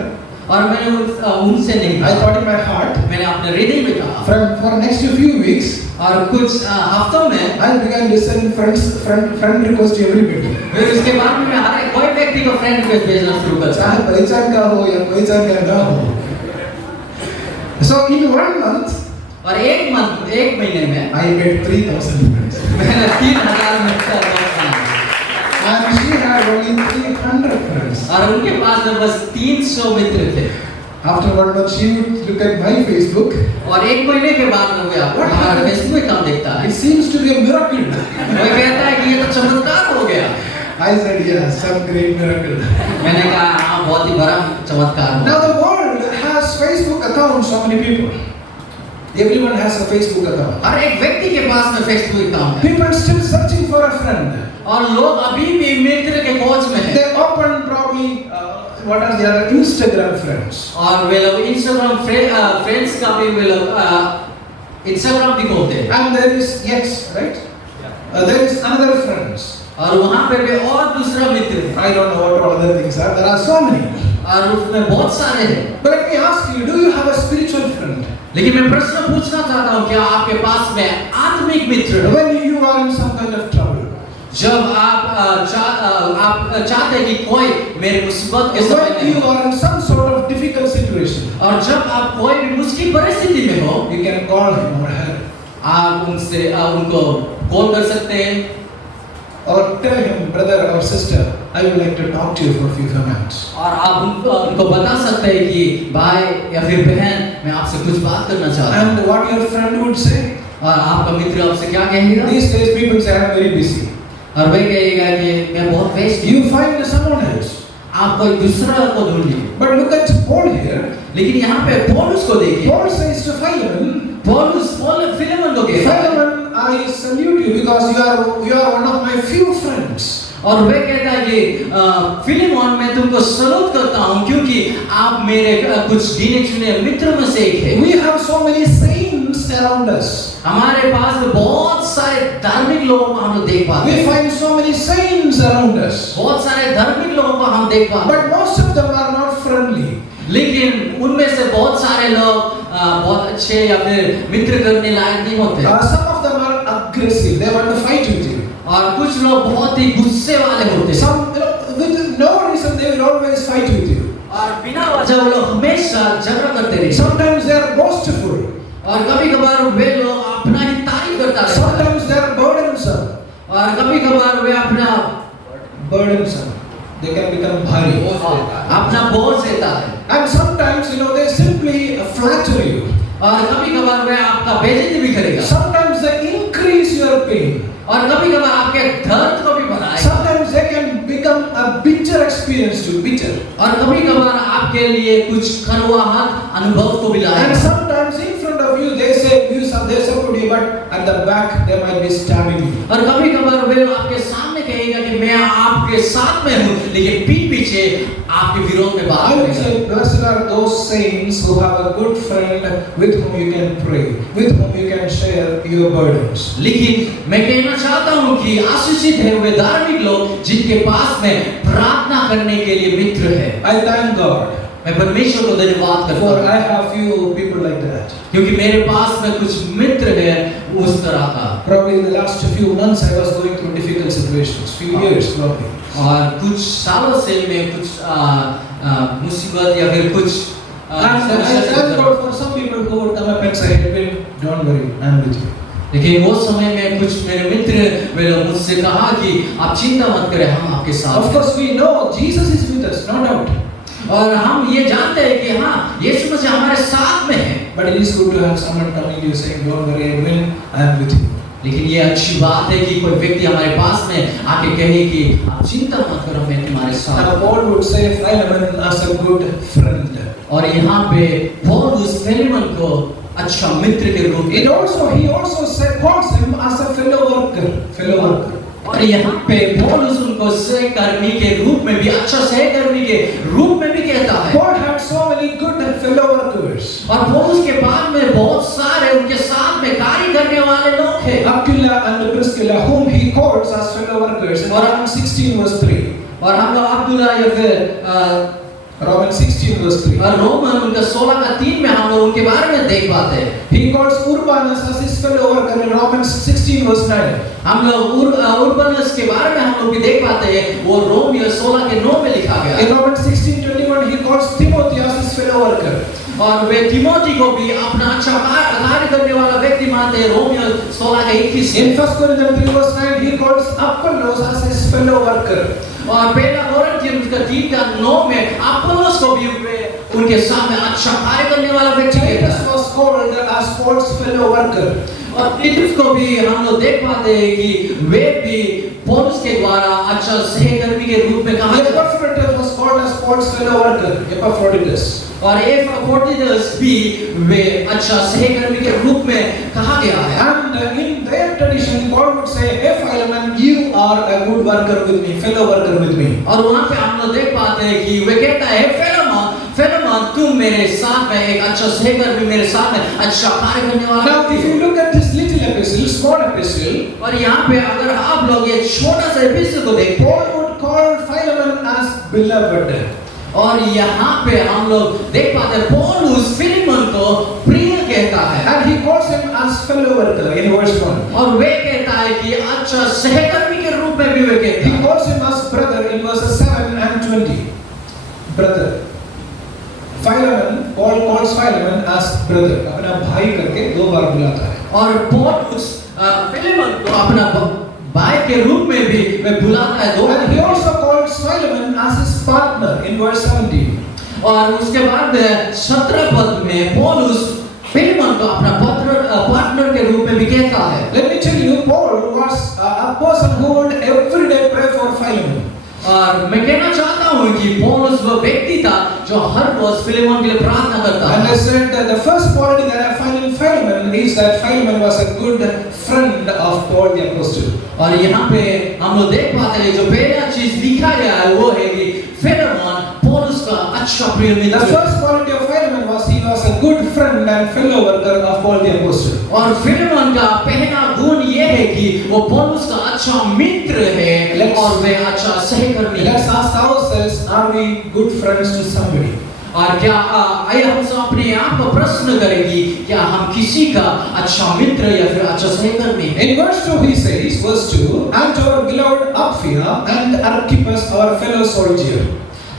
और मैंने उनसे नहीं I कहा, thought in my heart, मैंने अपने हृदय में कहा। for next few weeks, और कुछ हफ्तों में I began to send friend request to everybody. फिर उसके बाद में मैं हर कोई व्यक्ति को फ्रेंड रिक्वेस्ट भेजना शुरू कर चाहे पहचान का हो या पहचान का ना हो. So in 1 month, और एक महीने में I made 3,000 friends. मैंने 3,000 मित्र दोस्त बनाए। And she had only 300 friends. और उनके पास में बस 300 मित्र थे। After 1 month, she would look at my Facebook. और एक महीने के बाद में वो हमारा फेसबुक अकाउंट देखता है, It seems to be a miracle. वो कहता है कि ये तो चमत्कार हो गया। I said, yes, some great miracle. मैंने कहा हाँ, बहुत ही बड़ा चमत्कार हुआ। Now the world has Facebook accounts, so many people. Everyone has a Facebook account. हर एक व्यक्ति के पास में फेसबुक अकाउंट है, People are still searching for a friend. और लोग अभी भी मित्र के खोज में हैं। They open probably, what are the other Instagram friends. और वे लोग इंस्टाग्राम फ्रेंड्स का भी वे लोग इंस्टाग्राम भी खोलते हैं, And there is, yes, right? There is another friends. और वहाँ पे भी और दूसरा मित्र है, I don't know what all other things are. There are so many. और उसमें बहुत सारे हैं। But let me ask you, do you have a spiritual friend? लेकिन मैं प्रश्न पूछना चाहता हूँ, क्या आपके पास में आत्मिक मित्र है? When you are in some kind of trouble. जब आप चाहते हैं कि कोई मेरे मुसीबत के समय When में you हो, are in some sort of difficult situation. और जब आप कोई भी मुश्किल परिस्थिति में हो, You can call him or her. आप उनको कॉल कर सकते हैं Or tell him, brother or sister, I would like to talk to you for a few minutes. और आप उनको बता सकते हैं कि भाई या फिर बहन, मैं आपसे कुछ बात करना चाहता हूँ। And what your friend would say? और आपका मित्र आपसे क्या कहेगा? These days people say, I am very busy. और वह कहेगा कि मैं बहुत व्यस्त हूँ। You find someone else. आप कोई दूसरा को ढूंढिए। But look at Paul here. लेकिन यहाँ पे पौलुस को देखिए। Paul says to Philemon, Philemon को कहता है, Philemon, I salute you because you are one of my few friends. और वह कहता है कि फिलेमोन, मैं तुमको सलूट करता हूँ क्योंकि आप मेरे कुछ गिने चुने मित्रों में से एक है। We have so many saints around us. हमारे पास में बहुत सारे धार्मिक लोगों को हम लोग देख पाते We हैं, find so many saints around us. बहुत सारे धार्मिक लोगों को हम देख पाते हैं, But most of them are not friendly. लेकिन उनमें से बहुत सारे लोग बहुत अच्छे या फिर मित्र करने लायक नहीं होते। Some of them are aggressive. They want to fight with you. और कुछ लोग बहुत ही गुस्से वाले होते हैं, Some, with no reason, they will always fight with you. और बिना वजह वो लोग हमेशा झगड़ा करते रहते हैं। Sometimes they are boastful. और कभी-कभार वे लोग अपना ही तारीफ करता रहता है, Sometimes they are burdensome. और कभी-कभार वे अपना Burdensome. They can become bhari. अपना बोझ देता है, And sometimes, they simply flatter you. और कभी-कभार वे आपका बेइज्जती भी करेगा, Sometimes they increase your pain. और कभी-कभार आपके दर्द को भी बढ़ाएगा, Sometimes they can become a bitter experience to bitter. और कभी-कभार आपके लिए कुछ कड़वाहट अनुभव को भी And लाएगा, sometimes in front of you they support you, but at the back they might be stabbing you. और कभी-कभार वे आपके सामने कहेगा कि मैं आपके साथ में हूँ, लेकिन पीठ पीछे आपके विरोध में बात I would करेगा। say blessed are those saints who have a good friend with whom you can pray, with whom you can share your burdens. लेकिन मैं कहना चाहता हूँ कि आशीषित है वे धार्मिक लोग जिनके पास में प्रार्थना करने के लिए मित्र है। I thank God मैं परमेश्वर को धन्यवाद करता for हूँ I have few people like that. क्योंकि मेरे पास में कुछ मित्र है उस तरह का। Probably in the last few months I was going through difficult situations, few years probably. और कुछ सालों से मैं कुछ मुसीबत या फिर कुछ And I thank God for some people who would come up and say, "Edwin, don't worry, I'm with you." लेकिन वो समय में कुछ मेरे मित्र वे लोग मुझसे कहा कि आप चिंता मत करें, हम आपके साथ Of हैं। course we know Jesus is with us, no doubt. और हम ये जानते हैं कि हाँ यीशु मसीह हमारे साथ में है। But it is good to have someone coming to you saying, "Don't worry, Edwin, I'm with you." लेकिन ये अच्छी बात है कि कोई व्यक्ति हमारे पास में आके कहे कि आप चिंता मत करो, मैं तुम्हारे साथ Now हूँ। Paul would say Philemon as a good friend. और यहाँ पे पौल उस फिलेमन को अच्छा मित्र के रूप में He also said calls him as a fellow worker. और यहाँ पे पौलुस उनको सहकर्मी के रूप में भी, अच्छा सहकर्मी के रूप में भी कहता है। Paul had so many good fellow workers. और पौलुस के बाद में बहुत सारे उनके साथ में कार्य करने वाले लोग हैं। Aquila and Priscilla, whom he calls as fellow workers. In Romans 16 verse 3. और हम लोग अब्दुल्ला या फिर Romans 16 verse 3. और रोमन उनका 16:3 में हम लोग उनके बारे में देख पाते हैं। He calls Urbanus as his fellow worker in Romans 16 verse 9. हम लोग उर्बानस के बारे में हम लोग भी देख पाते हैं, वो रोमियो 16:9 में लिखा गया है। In Romans 16:21 he calls Timothy as his fellow worker. और वे तिमोथी को भी अपना अच्छा कार्य करने वाला व्यक्ति मानते हैं, Romeo 16:21 In 1 Corinthians 3 verse 9 he calls Apollos as his fellow worker. और पहला कोरिन्थियन 3:9 में अपोलोस को भी उनके साथ में अच्छा कार्य करने वाला व्यक्ति कहता Titus है। was called as Paul's fellow worker. और तीतुस को भी हम लोग देख पाते हैं कि वे भी पौलुस के द्वारा अच्छा सहकर्मी के रूप में कहा जाता है। Epaphroditus was called as Paul's fellow worker. Epaphroditus. और एपफ्रोडिटस भी वे अच्छा सहकर्मी के रूप में कहा गया है। And in their tradition, Paul would say, "Hey Philemon, you are a good worker with me, fellow worker with me." और वहाँ पे हम लोग देख पाते हैं कि वे कहता है फिलेमोन, फिलेमोन तुम मेरे साथ में एक अच्छा सहकर्मी, मेरे साथ में अच्छा कार्य करने वाला। Now, if you look at this little epistle, small epistle, और यहाँ पे अगर आप लोग ये छोटा सा एपिसोड को देखते Paul would call Philemon as beloved. और यहाँ पे हम लोग देख पाते हैं पौलुस फिलेमोन को प्रिय कहता है। And he calls him as fellow worker in verse 1. और वे कहता है कि अच्छा सहकर्मी के रूप में भी वे कहता He है। calls him as brother in verses 7 and 20. Brother. Philemon, Paul calls Philemon as brother. अपना भाई करके दो बार बुलाता है. और पौलुस फिलेमोन को अपना भाई के रूप में भी वे बुलाता है दो। And he also calls Philemon as his partner in verse 17. और उसके बाद 17 पद में पौलुस फिलेमोन को अपना पार्टनर के रूप में भी कहता है। Let me tell you, Paul was a person who would every day pray for Philemon. और मैं कहना चाहता हूँ कि पौलुस वो व्यक्ति था जो हर रोज फिलेमोन के लिए प्रार्थना करता And I था। said that the first quality that I find in Philemon is that Philemon was a good friend of Paul the Apostle. और यहाँ पे हम लोग देख पाते हैं जो पहला चीज लिखा गया है वो है कि फिलेमोन पौलुस का अच्छा प्रिय The Mitra. first quality of Philemon was he was a good friend and fellow worker of Paul the Apostle. और फिलेमोन का पहला गुण ये है कि वो पौलुस का अच्छा मित्र है और वे अच्छा सहकर्मी है। Let's ask ourselves, are we good friends to somebody? और क्या आइए हम सब अपने आप को प्रश्न करेंगे, क्या हम किसी का अच्छा मित्र या फिर अच्छा सहकर्मी है? In verse 2 he says, verse 2, "And to our beloved Apphia and Archippus, our fellow soldier."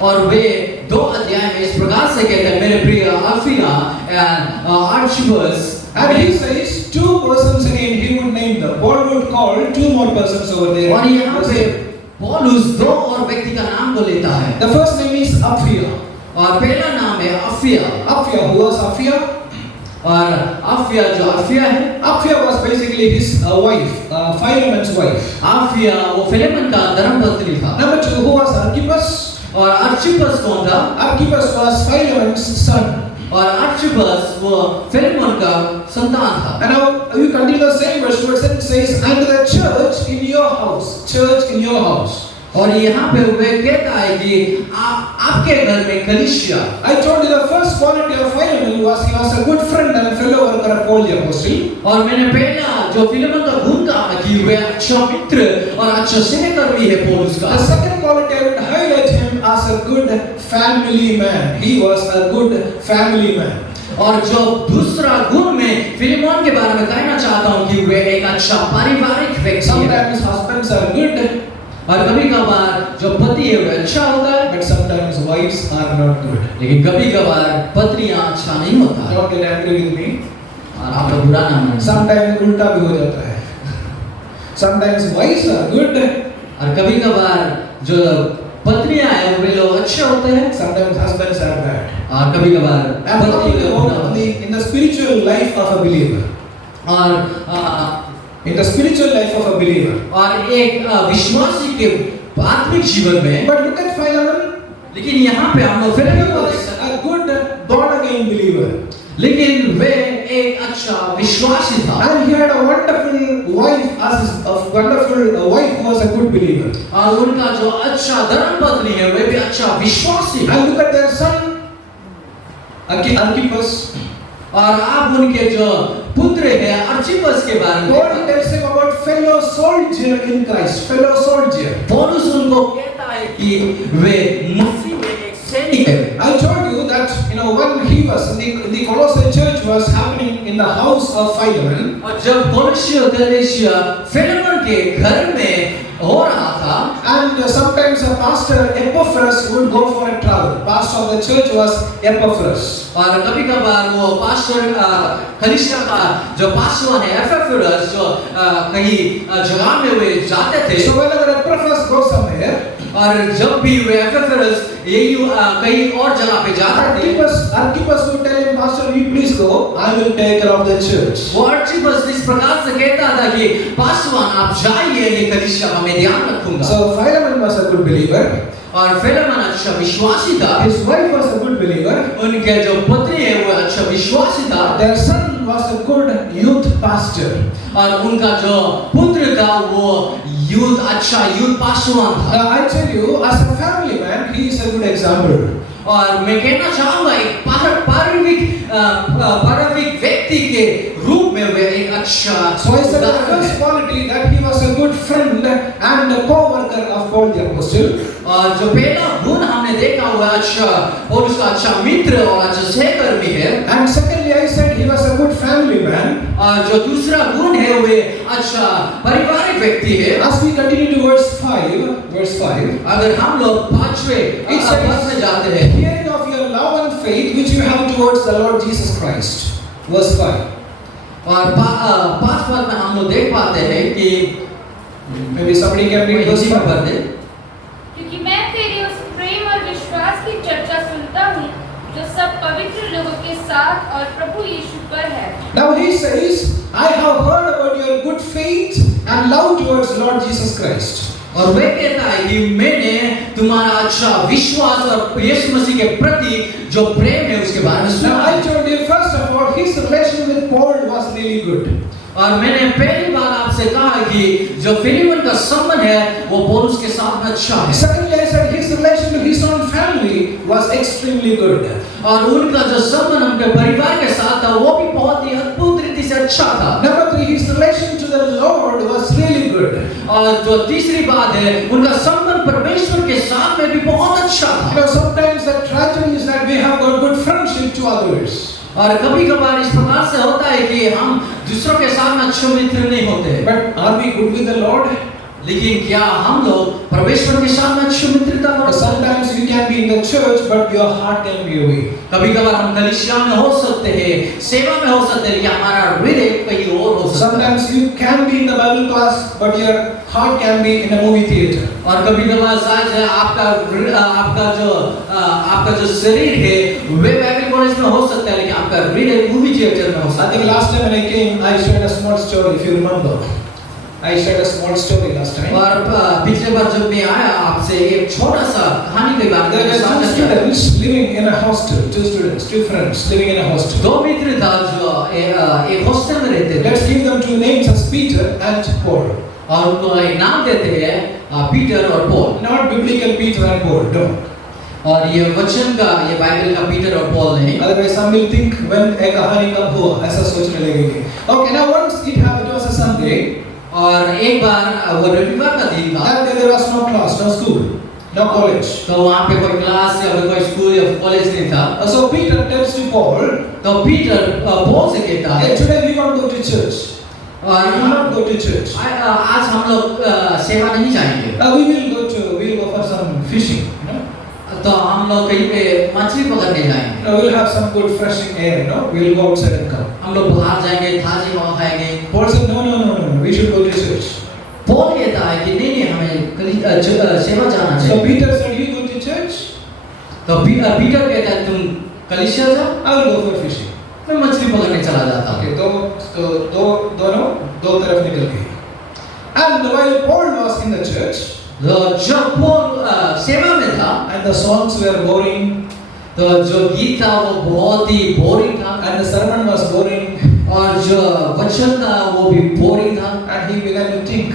और वे 2 अध्याय में इस प्रकार से कहते हैं, मेरे प्रिय Apphia and Archippus. And he says two persons again, he would name them. Paul would call two more persons over there. और यहाँ पे पौलुस 2 और व्यक्ति का नाम को लेता है। The first name is Apphia. और पहला नाम है Afiya. Apphia, who was Apphia? और अफिया जो अफिया है, Apphia was basically his wife, Philemon's wife. Afiya वो फिलेमोन का धर्मपत्नी था। Number 2, who was Archippus? और आर्चिपस कौन था? Archippus was Philemon's son. और आर्चिपस वो फिलेमोन का संतान था। And now you continue the same verse, it says, "And the church in your house. Church in your house. और यहाँ पे वे कहता है कि आपके घर में कलीसिया। I told you the first quality of Philemon was he was a good friend and fellow worker of Paul the Apostle. और मैंने पहला जो फिलेमोन का गुण कहा कि वे अच्छा मित्र और अच्छा सहकर्मी है पौलुस का। The second quality I would highlight him as a good family man. He was a good family man. और जो दूसरा गुण में फिलेमोन के बारे में कहना चाहता हूँ कि वे एक अच्छा पारिवारिक व्यक्ति है। Sometimes husbands are good. और कभी-कभार जो पति है वह अच्छा होता है, But sometimes wives are not good. लेकिन कभी-कभार पत्नियां अच्छा नहीं होता है। Don't get angry with me. और आप लोग बुरा ना माने। Sometimes उल्टा भी हो जाता है. Sometimes wives are good. और कभी-कभार जो पत्नियां हैं वे लोग अच्छे होते हैं, Sometimes husbands are bad. और कभी-कभार I'm पति talking लोग बुरा about होते हैं। in the spiritual life of a believer. और In the spiritual life of a believer. और एक विश्वासी के आत्मिक जीवन में, But look at Philemon. लेकिन यहाँ पे हम लोग He फिलेमोन को was देख सकते हैं। a good born again believer. लेकिन वे एक अच्छा विश्वासी था And he had a wonderful wife as his wonderful wife who was a good believer. और उनका जो अच्छा धर्मपत्नी है वे भी अच्छा विश्वासी है। And look at their son Archippus. और आप उनके जो पुत्र है अर्चिपस के बारे में Paul tells him about fellow soldier in Christ. Fellow soldier. पौलुस उनको कहता है कि वे मसीह में एक सैनिक है। I told you that when he was in the Colossae church was happening in the house of Philemon. और जब कोलोसियो गलातिया फिलेमोन के घर में हो रहा था, And sometimes a pastor Epaphras would go for a travel. Pastor of the church was Epaphras. और कभी-कभार वो पास्टर कलीसिया का जो पास्टर है एपेफ्रास जो कहीं जगह में वे जाते थे। So whenever Epaphras goes somewhere, और जब भी वे एपेफ्रास यही कहीं और जगह पे जाते थे, Archippus would tell him, Pastor, you please go. I will take care of the church. वो अर्चिपस इस प्रकार से कहता था कि पासवान आप जाइए, ये कलीसिया का मैं ध्यान रखूंगा। So Philemon was a good believer. और फिलेमोन अच्छा विश्वासी था। His wife was a good believer. उनके जो पत्नी है वो अच्छा विश्वासी था। Their son was a good youth pastor. और उनका जो पुत्र था वो अच्छा यूथ पासवान था। Now I tell you, as a family man, he is a good example. और मैं कहना चाहूँगा एक पारंपरिक व्यक्ति के रूप में वे एक अच्छा So I said the first quality that he was a good friend and a co-worker of Paul the Apostle. और जो पहला गुण हमने देखा हुआ अच्छा पौलुस का अच्छा मित्र और अच्छा सहकर्मी है। And secondly, I said he was a good family man. और जो दूसरा गुण है वे अच्छा पारिवारिक व्यक्ति है। As we continue to verse 5, अगर हम लोग पांचवें पद में जाते हैं, hearing of your love and faith which you have towards the Lord Jesus Christ. Verse 5. और पांच पद में हम लोग देख पाते हैं कि Maybe somebody can read verse 5. पद है, क्योंकि मैं तेरे उस प्रेम और विश्वास की चर्चा सुनता हूँ जो सब पवित्र लोगों के साथ और प्रभु यीशु पर है। Now he says, I have heard about your good faith and love towards Lord Jesus Christ. और वे कहता है कि मैंने तुम्हारा अच्छा विश्वास और यीशु मसीह के प्रति जो प्रेम है उसके बारे में Now सुना। I told you first of all, his relation with Paul was really good. और मैंने पहली बार आपसे कहा कि जो फिलिमोन का संबंध है वो पौलुस के साथ में अच्छा है। Secondly, I said his relation to his own family was extremely good. और उनका जो संबंध उनके परिवार के साथ था वो भी बहुत ही अद्भुत रीति से अच्छा था। Number 3, his relation to the Lord was really good. और जो तीसरी बात है उनका संबंध परमेश्वर के साथ में भी बहुत अच्छा था। Sometimes the tragedy is that we have got good friendship to others. और कभी-कभार इस प्रकार से होता है कि हम दूसरों के साथ में अच्छे मित्र नहीं होते। But are we good with the Lord? लेकिन क्या हम लोग परमेश्वर के साथ में अच्छी मित्रता कर सकते हैं? Sometimes you can be in the church, but your heart can be away. कभी-कभार हम कलीसिया में हो सकते हैं, सेवा में हो सकते हैं, लेकिन हमारा हृदय कहीं और हो सकता है। Sometimes you can be in the Bible class, but your heart can be in a movie theater. और कभी-कभार शायद है आपका जो शरीर है वे बाइबल कॉलेज में हो सकता है, लेकिन आपका हृदय मूवी थिएटर में हो I सकता think है। last time when I came, I shared a small story, if you remember. I shared a small story last time. और पिछले बार जब मैं आया आपसे एक छोटा सा कहानी के बारे There में were two साझा किया। students living in a hostel. Two friends living in a hostel. दो मित्र था जो एक हॉस्टल में रहते थे Let's give them two names as Peter and Paul. और उनको एक नाम देते हैं पीटर और Paul. Not biblical Peter and Paul. No. और ये वचन का ये बाइबल का पीटर और पॉल नहीं। Otherwise, some will think when a कहानी कब हुआ ऐसा सोचने लगेंगे. Okay, now once it happened, it was a Sunday. और एक बार वो रविवार का दिन था। That day there was no class, no school, no college. तो वहाँ पे कोई क्लास या कोई स्कूल या कॉलेज नहीं था। So Peter tells to Paul, तो पीटर पॉल से कहता है "Hey, today we won't go to church. और We will not go to church. आज हम लोग सेवा नहीं जाएंगे। We will go for some fishing. You know? तो हम लोग कहीं पे मछली पकड़ने जाएंगे। We'll have some good fresh air. You know? We will go outside and come." हम लोग बाहर जाएंगे, ताजी हवा खाएंगे। Paul said, "No. We should go to church." Paul कहता है कि नहीं हमें सेवा जाना So चाहिए। Peter said, "You go to church. तो पीटर कहता है तुम कलीसिया जाओ, I will go for fishing." मैं मछली पकड़ने चला जाता हूँ। Okay, दो तरफ निकल गए. And while Paul was in the church, तो जब पॉल सेवा में था and the songs were boring, तो जो गीत था वो बहुत ही बोरिंग था and the sermon was boring, और जो वचन था वो भी बोरिंग था। and he began to think,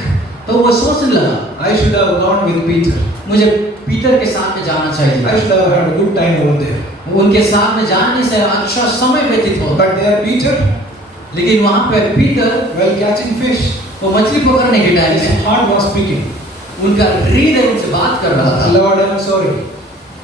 तो वो सोचने लगा I should have gone with Peter. मुझे पीटर के साथ में जाना चाहिए। I should have had a good time over there. उनके साथ में जाने से अच्छा समय व्यतीत हो। But there Peter, लेकिन वहाँ पे पीटर while catching fish, वो मछली पकड़ने के टाइम his में heart was speaking, उनका हृदय उनसे बात कर रहा था, "Lord, I'm sorry.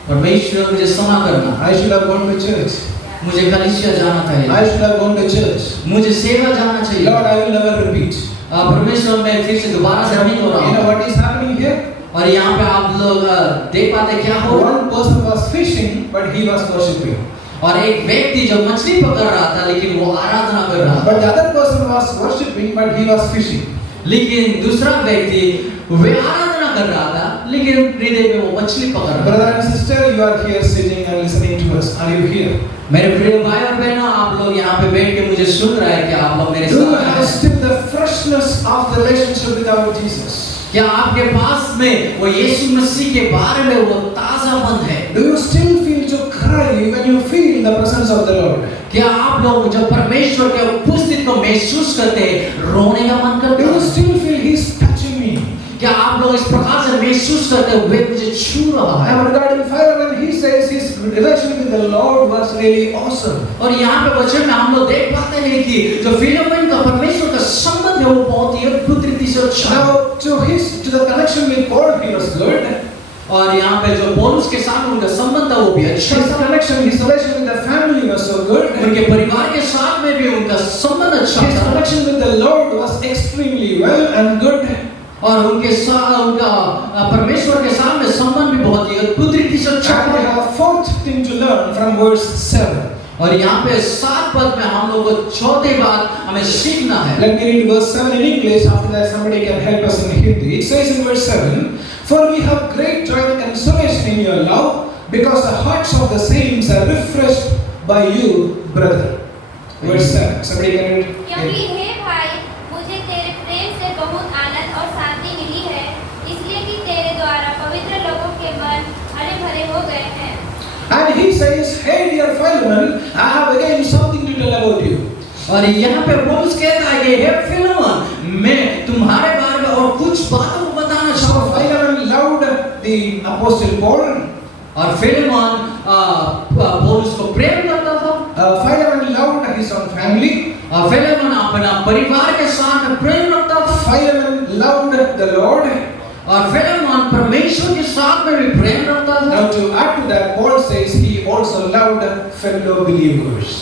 परमेश्वर मुझे क्षमा करना, I should have gone to church. मुझे कलीसिया जाना I चाहिए, should have gone to church. मुझे सेवा जाना चाहिए। Lord, I will never repeat." परमेश्वर मैं फिर से दोबारा से नहीं हो रहा You know हूँ। what is happening here? और यहाँ पे आप लोग देख पाते क्या हो रहा है? One person was fishing, but he was worshiping. और एक व्यक्ति जो मछली पकड़ रहा था लेकिन वो आराधना कर रहा था, But the other person was worshiping, but he was fishing. लेकिन दूसरा व्यक्ति वे आराधना कर रहा था लेकिन हृदय में वो मछली पकड़ रहा था। Brother and sister, you are here sitting and listening to us. Are you here? मेरे प्रिय भाई और बहनों, आप लोग यहाँ पे बैठ के मुझे सुन रहे हैं कि आप लोग मेरे Do you साथ have हैं? still the freshness of the relationship with our Jesus? क्या आपके पास में वो यीशु मसीह के बारे में वो ताजापन है? Do you still feel to cry when you feel the presence of the Lord? क्या आप लोग जब परमेश्वर के उपस्थिति को महसूस करते हैं रोने का मन Do करते you हैं? still feel He's touching me? क्या आप लोग इस प्रकार से महसूस करते हैं वे मुझे छू रहा है? And regarding Philemon, he says his relationship with the Lord was really awesome. और यहाँ पे वचन में हम लोग देख पाते हैं कि जो फिलिप्पीन का परमेश्वर का संबंध है वो बहुत ही अद्भुत रीति से अच्छा है। Now, to the connection with Paul, he was good. और यहाँ पे जो पौलुस के साथ उनका संबंध था वो भी अच्छा His था। connection, his relation with the family was so good. उनके परिवार के साथ में भी उनका संबंध अच्छा His था connection with the Lord was extremely well and good. और उनके साथ उनका परमेश्वर के साथ में संबंध भी बहुत ही अद्भुत रीति से अच्छा And we था। have a fourth thing to learn from verse 7. और यहाँ पे 7 पद में हम लोग को चौथी बात हमें सीखना है। Let me read verse 7 in English. After that, somebody can help us in Hindi. It says in verse 7, "For we have great joy and consolation in your love, because the hearts of the saints are refreshed by you, brother." Verse 7. Somebody can read. क्योंकि हे भाई, मुझे तेरे प्रेम से बहुत आनंद और शांति मिली है, इसलिए कि तेरे द्वारा पवित्र लोगों के मन हरे भरे हो गए हैं। And he says, "Hey dear Philemon, I have again something to tell about you." और यहाँ पे पौलुस कहता है कि हे फिलिप्पीन, मैं तुम्हारे बारे में और कुछ बातों को बताना So चाहता हूँ। Philemon loved the apostle Paul. और फिलिप्पीन पौलुस को प्रेम करता था। Philemon loved his own family. और फिलिप्पीन अपना परिवार के साथ में प्रेम रखता था। Philemon loved the Lord. और फिलिप्पीन परमेश्वर के साथ में भी प्रेम रखता था। Now to add to that, Paul says he also loved fellow believers.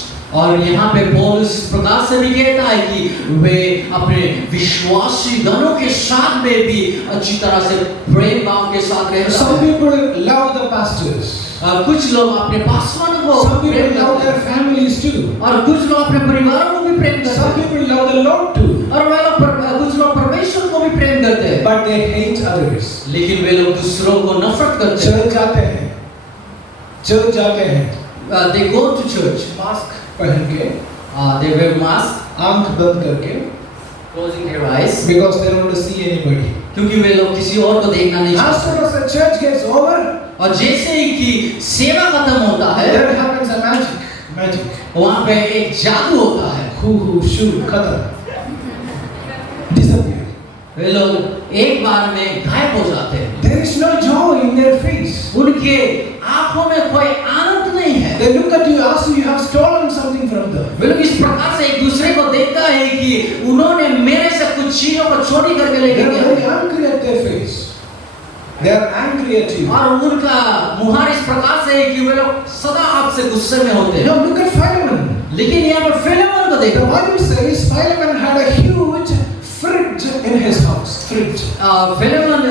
और यहाँ पे पौलुस इस प्रकार से भी कहता है कि वे अपने विश्वासी जनों के साथ में भी अच्छी तरह से प्रेम भाव के साथ रहते Some हैं। people love the pastors. कुछ लोग अपने पासवानों को Some प्रेम people love करते their हैं families too. और कुछ लोग अपने परिवारों को भी प्रेम करते Some हैं people love the Lord too. और वे लोग कुछ लोग परमेश्वर को भी प्रेम करते हैं, But they hate others. लेकिन वे लोग दूसरों को नफरत करते हैं। चर्च जाते हैं, They go to church, mask पहन के, they wear mask, आंख बंद करके, closing their eyes, because they don't want to see anybody. क्योंकि वे लोग किसी और को देखना नहीं As चाहते। soon as the church gets over, और जैसे ही कि सेवा खत्म होता है, there happens a magic. वहाँ पे एक जादू होता है। Hoo, shoo, खत्म. Disappear. वे लोग एक बार में गायब हो जाते हैं। There is no joy in their face. उनके आंखों में कोई आनंद नहीं है। They look at you as if you have stolen something from them. वे लोग इस प्रकार से एक दूसरे को देखता है कि उन्होंने मेरे से कुछ चीजों को चोरी करके They लेके are very गया। angry at their face. They are angry at you. और उनका मुहार इस प्रकार से है कि वे लोग सदा आपसे गुस्से में होते हैं। Now look at Philemon. लेकिन यहाँ पर फिलेमोन को The देखो। Bible says Philemon had a huge fridge in his house. Fridge. Philemon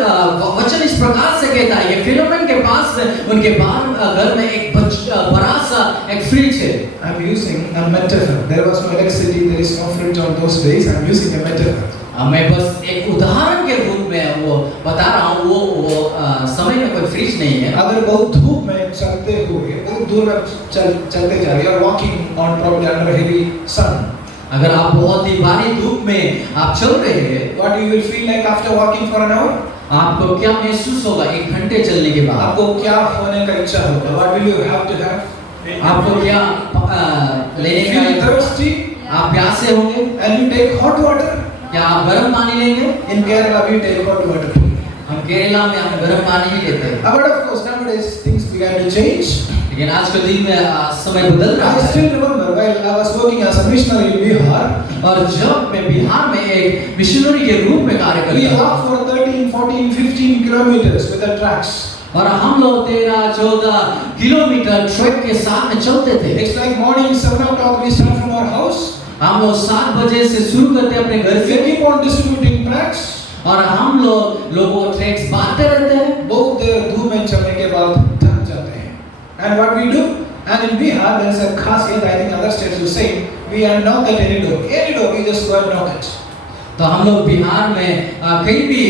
वचन इस प्रकार से कहता है कि फिलेमोन के पास उनके बाहर घर में एक बड़ा सा एक फ्रिज है। I'm using a metaphor. There was no electricity. There is no fridge on those days. I'm using a metaphor. मैं बस एक उदाहरण के रूप में वो बता रहा हूँ। वो समय में कोई फ्रिज नहीं है। अगर बहुत धूप में चलते हुए बहुत दूर में चलते जा रहे हैं, walking on probably under heavy sun. अगर आप बहुत ही भारी धूप में आप चल रहे हैं, What you will feel like after walking for an hour? आपको क्या महसूस होगा 1 घंटे चलने के बाद? आपको क्या होने का इच्छा होगा? What will you have to have? आपको क्या लेने का? Feel thirsty आप प्यासे होंगे? and you take hot water. क्या आप गर्म पानी लेंगे? In Kerala we take hot water. हम केरला में हम गर्म पानी ही लेते हैं। But of course nowadays things began to change. लेकिन आज के दिन में समय बदल रहा I है। still remember while I was working as a missionary in Bihar, और जब मैं बिहार में एक मिशनरी के रूप में कार्य we करता था, walked for 13, 14, 15 kilometers with the tracks. और हम लोग 13-14 किलोमीटर ट्रैक के साथ में चलते थे। It's like morning 7 o'clock we start from our house. हम लोग 7 बजे से शुरू करते हैं अपने घर We से, keep on distributing tracks. और हम लोगों को ट्रैक्स बांटते रहते हैं। बहुत देर धूप में चलने के बाद थक जाते हैं. And what we do? And in Bihar there is a khasiyat, I think other states the same. We are knock at any door. Any door we just go and knock it. तो हम लोग बिहार में कहीं भी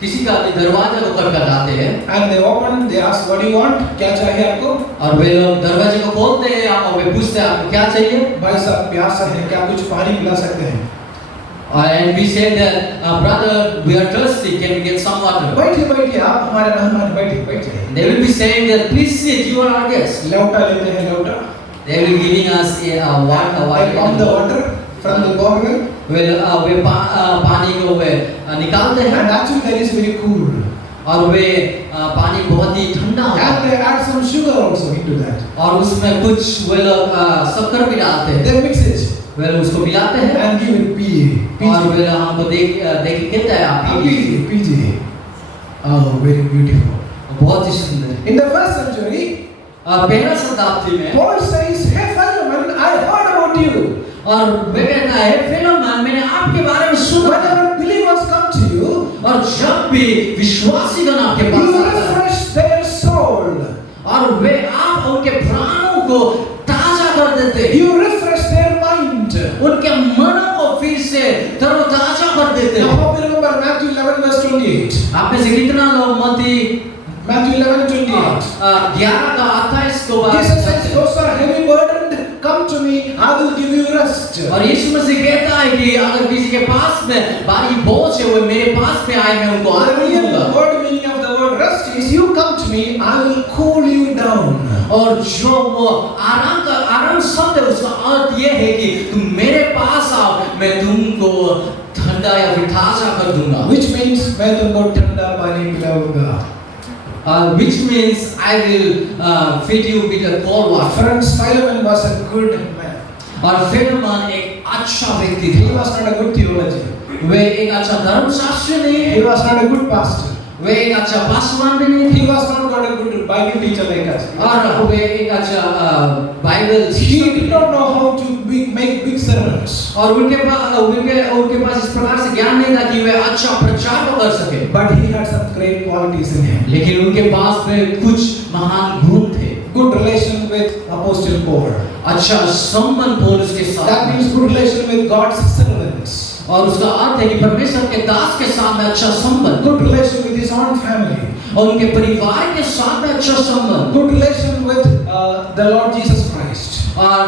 किसी का भी दरवाजा को खटखटाते हैं, And they open, they ask what do you want? क्या चाहिए आपको? और वे लोग दरवाजे को खोलते हैं और वे पूछते हैं आपको क्या चाहिए? भाई साहब प्यासा है, क्या कुछ पानी पिला सकते हैं? And we said that brother, we are thirsty, can we get some water? बैठिए आप हमारे मेहमान बैठिए. They will be saying that please sit, you are our guest. लौटा लेते हैं लौटा. They will be giving us a water. They pump the water from the borewell. वे पानी को वे निकालते हैं, And actually that is very cool. और वे पानी बहुत ही ठंडा होता And है, they add some sugar also into that. और उसमें कुछ वे लोग शक्कर भी डालते हैं, They mix it वे लोग उसको मिलाते हैं, and give it pee. और वे लोग हमको देख के कहता है आप पीजिए। PG. Oh, very beautiful. बहुत ही सुंदर। In the first century, पहला शताब्दी में Paul says, "Hey Philemon, I heard about you. और वे कहता है फिलेमोन, मैंने आपके बारे में सुना, Whenever believers come to you, और जब भी विश्वासीगण आपके पास you आता है, refresh their soul. और वे आप उनके प्राणों को ताजा कर देते हैं, You refresh their mind." उनके मनों को फिर से तरोताजा कर देते Now, हैं। hope you remember Matthew 11 verse 28. आप में से कितना लोग मत्ती Matthew 11:28. 11:28 को Jesus says, बात, "Those are heavy burdened, come to me, I will give you rest." और यीशु मसीह कहता है कि अगर किसी के पास में भारी बोझ है, वो मेरे पास में आए, मैं उनको The आराम real दूंगा। word meaning of the word rest is, you come to me, I will cool you down. और जो वो आराम शब्द है, उसका अर्थ ये है कि तुम मेरे पास आओ, मैं तुमको ठंडा या फिर ताजा कर दूंगा। Which means मैं तुमको ठंडा पानी पिलाऊंगा. Which means I will feed you with a cold water. Friends, Philemon was a good man. और फिलेमोन एक अच्छा व्यक्ति He था। was not a good theologian. वे एक अच्छा धर्मशास्त्री नहीं He है, was not a good pastor. वे एक अच्छा पासवान भी नहीं He थे, was not got a good Bible teacher like us. और वे एक अच्छा Bible He did not know how to make big sermons. और उनके पास इस प्रकार से ज्ञान नहीं था कि वे अच्छा प्रचार तो कर सके, But he had some great qualities in him. लेकिन उनके पास में कुछ महान गुण थे। Good relation with Apostle Paul. अच्छा संबंध पौलुस के That साथ, means good relation with God's servants. और उसका अर्थ है कि परमेश्वर के दास के साथ में अच्छा संबंध, good relation with his own family, और उनके परिवार के साथ में अच्छा संबंध, good relation with the Lord Jesus Christ, और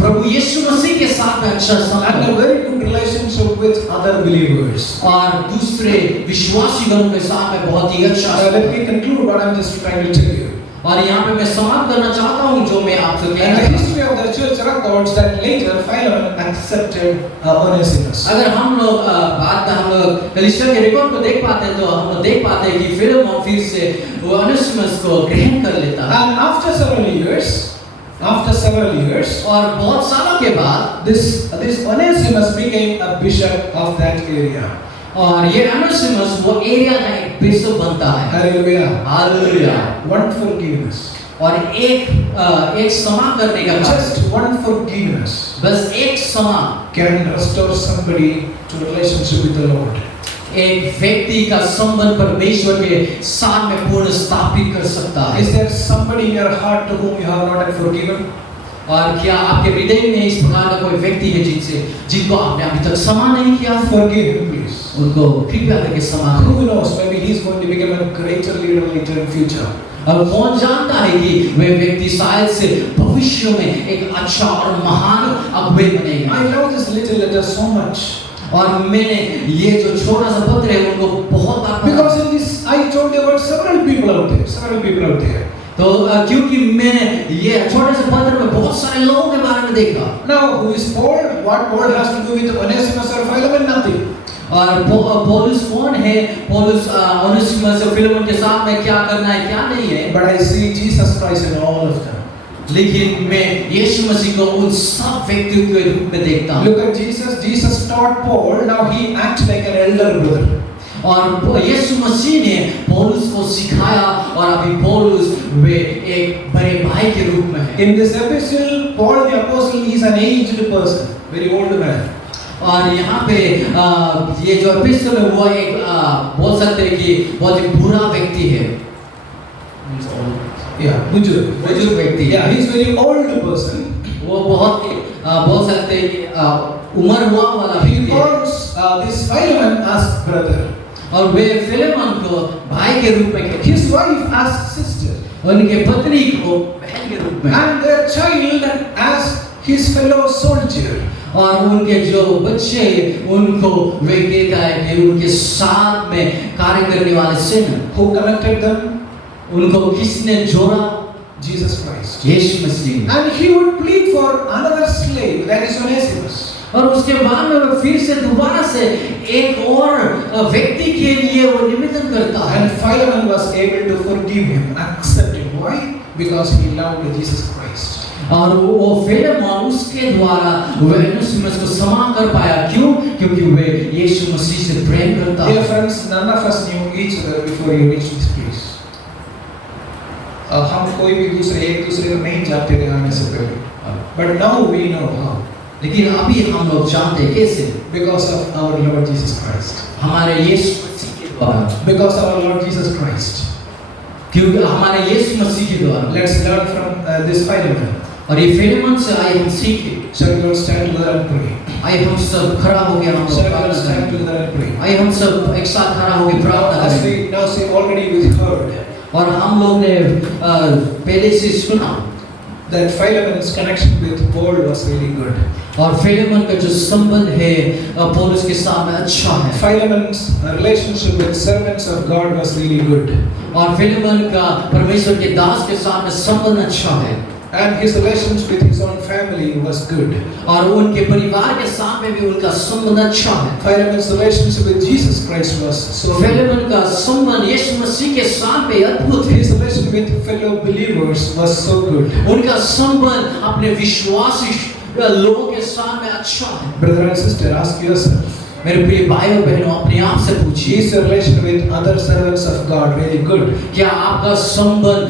प्रभु यीशु मसीह के साथ में अच्छा and a संबंध, very good relationship with other believers. और दूसरे विश्वासीगणों के साथ में बहुत ही अच्छा Let संबंध। me conclude what I'm just trying to tell you. और यहाँ पे मैं समाप्त करना चाहता हूँ जो मैं आपसे And कहना the चाहता हूँ। history of the church records that later Philemon accepted Onesimus. अगर हम लोग बाद में हम लोग कलीसिया के रिकॉर्ड को देख पाते हैं तो हम लोग देख पाते हैं कि फिलेमोन फिर से वो ओनेसिमस को ग्रहण कर लेता है, And after several years, और बहुत सालों के बाद this Onesimus became a bishop of that area. और ये ओनेसिमस वो एरिया का एक बिशप बनता है। Hallelujah. हालेलुया। One forgiveness. और एक क्षमा करने का काम, Just one forgiveness बस एक क्षमा can restore somebody to relationship with the Lord. एक व्यक्ति का संबंध परमेश्वर के साथ में पूर्ण स्थापित कर सकता है। Is there somebody in your heart to whom you have not yet forgiven? और क्या आपके हृदय में इस प्रकार का कोई व्यक्ति है जिनको आपने अभी तक क्षमा नहीं किया? Forgive him, please. उनको कृपया करके क्षमा करो। Who knows? Maybe he's going to become a greater leader later in future. और कौन जानता है कि वह व्यक्ति शायद से भविष्य में एक अच्छा और महान अगुवा बनेगा। I love this little letter so much. और मैंने ये जो छोटा सा पत्र है उनको बहुत बार पढ़ा। Because in this, I told you about several people out there. तो क्योंकि मैंने ये छोटे से पत्र में बहुत सारे लोगों के बारे में देखा। Now, who is Paul? What Paul has to do with Onesimus or Philemon? Nothing. और पौलुस कौन है? पौलुस ओनेसिमस और फिलेमोन के साथ में क्या करना है क्या नहीं है? But I see Jesus Christ in all of them. लेकिन मैं यीशु मसीह को उन सब व्यक्तियों के रूप में देखता हूँ। Look at Jesus. Jesus taught Paul. Now he acts like an elder brother. और यीशु मसीह ने पौलुस को सिखाया और अभी पौलुस वे एक बड़े भाई के रूप में है। In this epistle, Paul the apostle is an aged person, very old man. और यहाँ पे ये जो एपिस्टल है वो एक बोल सकते हैं कि बहुत ही बुरा व्यक्ति है। बुजुर्ग व्यक्ति। Yeah, he is very old person. वो बहुत ही बोल सकते हैं कि उम्र हुआ वाला He व्यक्ति है। calls this Philemon as brother. और वे फिलेमोन को भाई के रूप में कहते हैं। His wife as sister. उनके पत्नी को बहन के रूप में। And their child as his fellow soldier. और उनके जो बच्चे उनको वे कहता है कि उनके साथ में कार्य करने वाले सेना। Who connected them? उनको किसने जोड़ा? Jesus Christ. Yeshu Masih. And he would plead for another slave, that is Onesimus. और उसके बाद में वो फिर से दोबारा से एक और व्यक्ति के लिए वो निवेदन करता है। And Philemon was able to forgive him, accept him. Why? Because he loved Jesus Christ. और वो फिलेमोन उसके द्वारा ओनेसिमस को क्षमा कर पाया। क्यों? क्योंकि वे यीशु मसीह से प्रेम करता है। Dear friends, none of us knew each other before you reached this place. हम कोई भी एक दूसरे को नहीं जानते थे आने से पहले। But now we know how. लेकिन अभी हम लोग जानते हैं कैसे? Because of our Lord Jesus Christ. हमारे यीशु मसीह के द्वारा। Because of our Lord Jesus Christ. क्योंकि हमारे यीशु मसीह के द्वारा। Let's learn from this Philemon. और ये फिलेमोन से आए हम सीखे। Shall we all stand together and pray? आइए हम सब खड़ा होकर हम Shall we all प्रार्थना stand करें। together and pray? आइए हम सब एक साथ खड़ा होकर प्रार्थना करें। Now see, already we heard और हम लोग ने पहले से सुना that Philemon's connection with Paul was really good. और फिलेमोन का जो संबंध है पौलुस के साथ में अच्छा है। Philemon's relationship with servants of God was really good. और फिलेमोन का परमेश्वर के दास के साथ में संबंध अच्छा है। And his relations with his own family was good. और उनके परिवार के साथ में भी उनका संबंध अच्छा है। Philemon's relationship with Jesus Christ was so good. Philemon का संबंध यीशु मसीह के साथ में अद्भुत है। His relation with fellow believers was so good. उनका संबंध अपने विश्वासी लोगों के साथ में अच्छा है। Brother and sister, ask yourself, मेरे प्रिय भाई और बहनों, अपने आप से पूछिए, is your relation with other servants of God really good? क्या आपका संबंध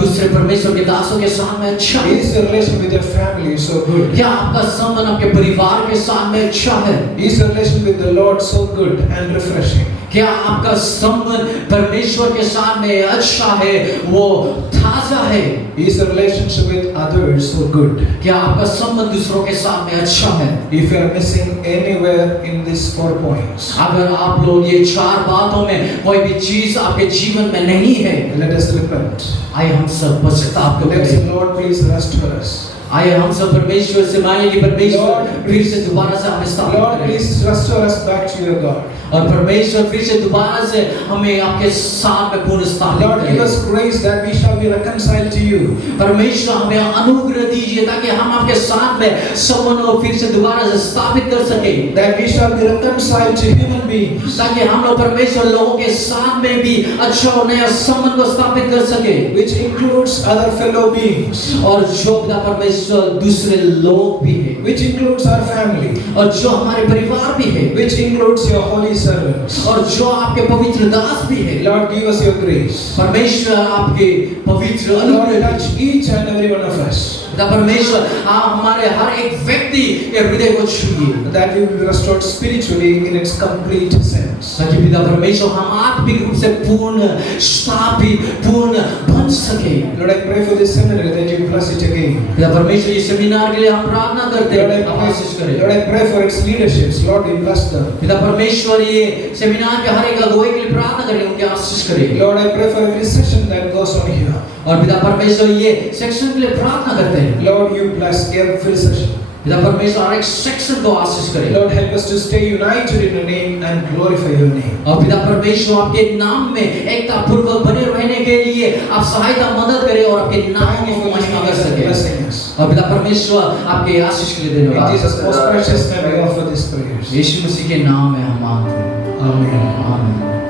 दूसरे परमेश्वर के दासों के साथ में अच्छा है? Is your relation with your family so good? क्या आपका संबंध आपके परिवार के साथ में अच्छा है? Is your relation with the Lord so good and refreshing? क्या आपका संबंध परमेश्वर के साथ में अच्छा है, वो ताजा है? Is the relationship with others so good? क्या आपका संबंध दूसरों के साथ में अच्छा है? If you are missing anywhere in these 4 points, अगर आप लोग ये 4 बातों में कोई भी चीज आपके जीवन में नहीं है, let us repent. आइए हम सब पश्चाताप Let us करें। say, Lord, please restore us. आइए हम सब परमेश्वर से मांगे कि परमेश्वर Lord, फिर से दोबारा से हमें स्थापित Lord, करें। please restore us back to your God. और परमेश्वर फिर से दोबारा से हमें आपके साथ में पुनः स्थापित Lord, give करें। us grace that we shall be reconciled to you. परमेश्वर हमें अनुग्रह दीजिए ताकि हम आपके साथ में संबंध को फिर से दोबारा से स्थापित कर सके, That we shall be reconciled to human beings, ताकि हम लोग परमेश्वर लोगों के साथ में भी अच्छा और नया संबंध को स्थापित कर सके, which includes other fellow beings, और जो पिता परमेश्वर दूसरे लोग भी है, which includes our family, और जो हमारे परिवार भी है, which includes your holy servants. और जो आपके पवित्र दास भी है। Lord, give us your grace. परमेश्वर आपके पवित्र Lord, अनुग्रह touch each and every one of us, पिता परमेश्वर आप हमारे हर एक व्यक्ति के हृदय को छूइए, that we will be restored spiritually in its complete sense. ताकि पिता परमेश्वर हम आत्मिक रूप से पूर्ण स्थापित पूर्ण बन सके। Lord, I pray for this seminary that you bless it again. पिता परमेश्वर ये सेमिनार के लिए हम प्रार्थना करते Lord, हैं, आप आशीष करें। Lord, I pray for its leaderships. Lord, you bless them. पिता परमेश्वर ये सेमिनार के हर एक अगुवाई के लिए प्रार्थना करें, उनकी आशीष करें। Lord, I pray for every session that goes on here. और पिता परमेश्वर ये सेक्शन के लिए प्रार्थना करते हैं। Lord, you bless every session. पिता परमेश्वर हर एक सेक्शन को आशीष करें। Lord, help us to stay united in your name and glorify your name. और पिता परमेश्वर आपके नाम में एकता पूर्वक बने रहने के लिए आप सहायता मदद करें और आपके नाम Thank you को for महिमा कर सके। blessing us. और पिता परमेश्वर आपके आशीष के लिए In धन्यवाद। Jesus' most precious name we offer these prayers. यीशु मसीह के नाम में हम मांगते हैं। Amen. आमीन।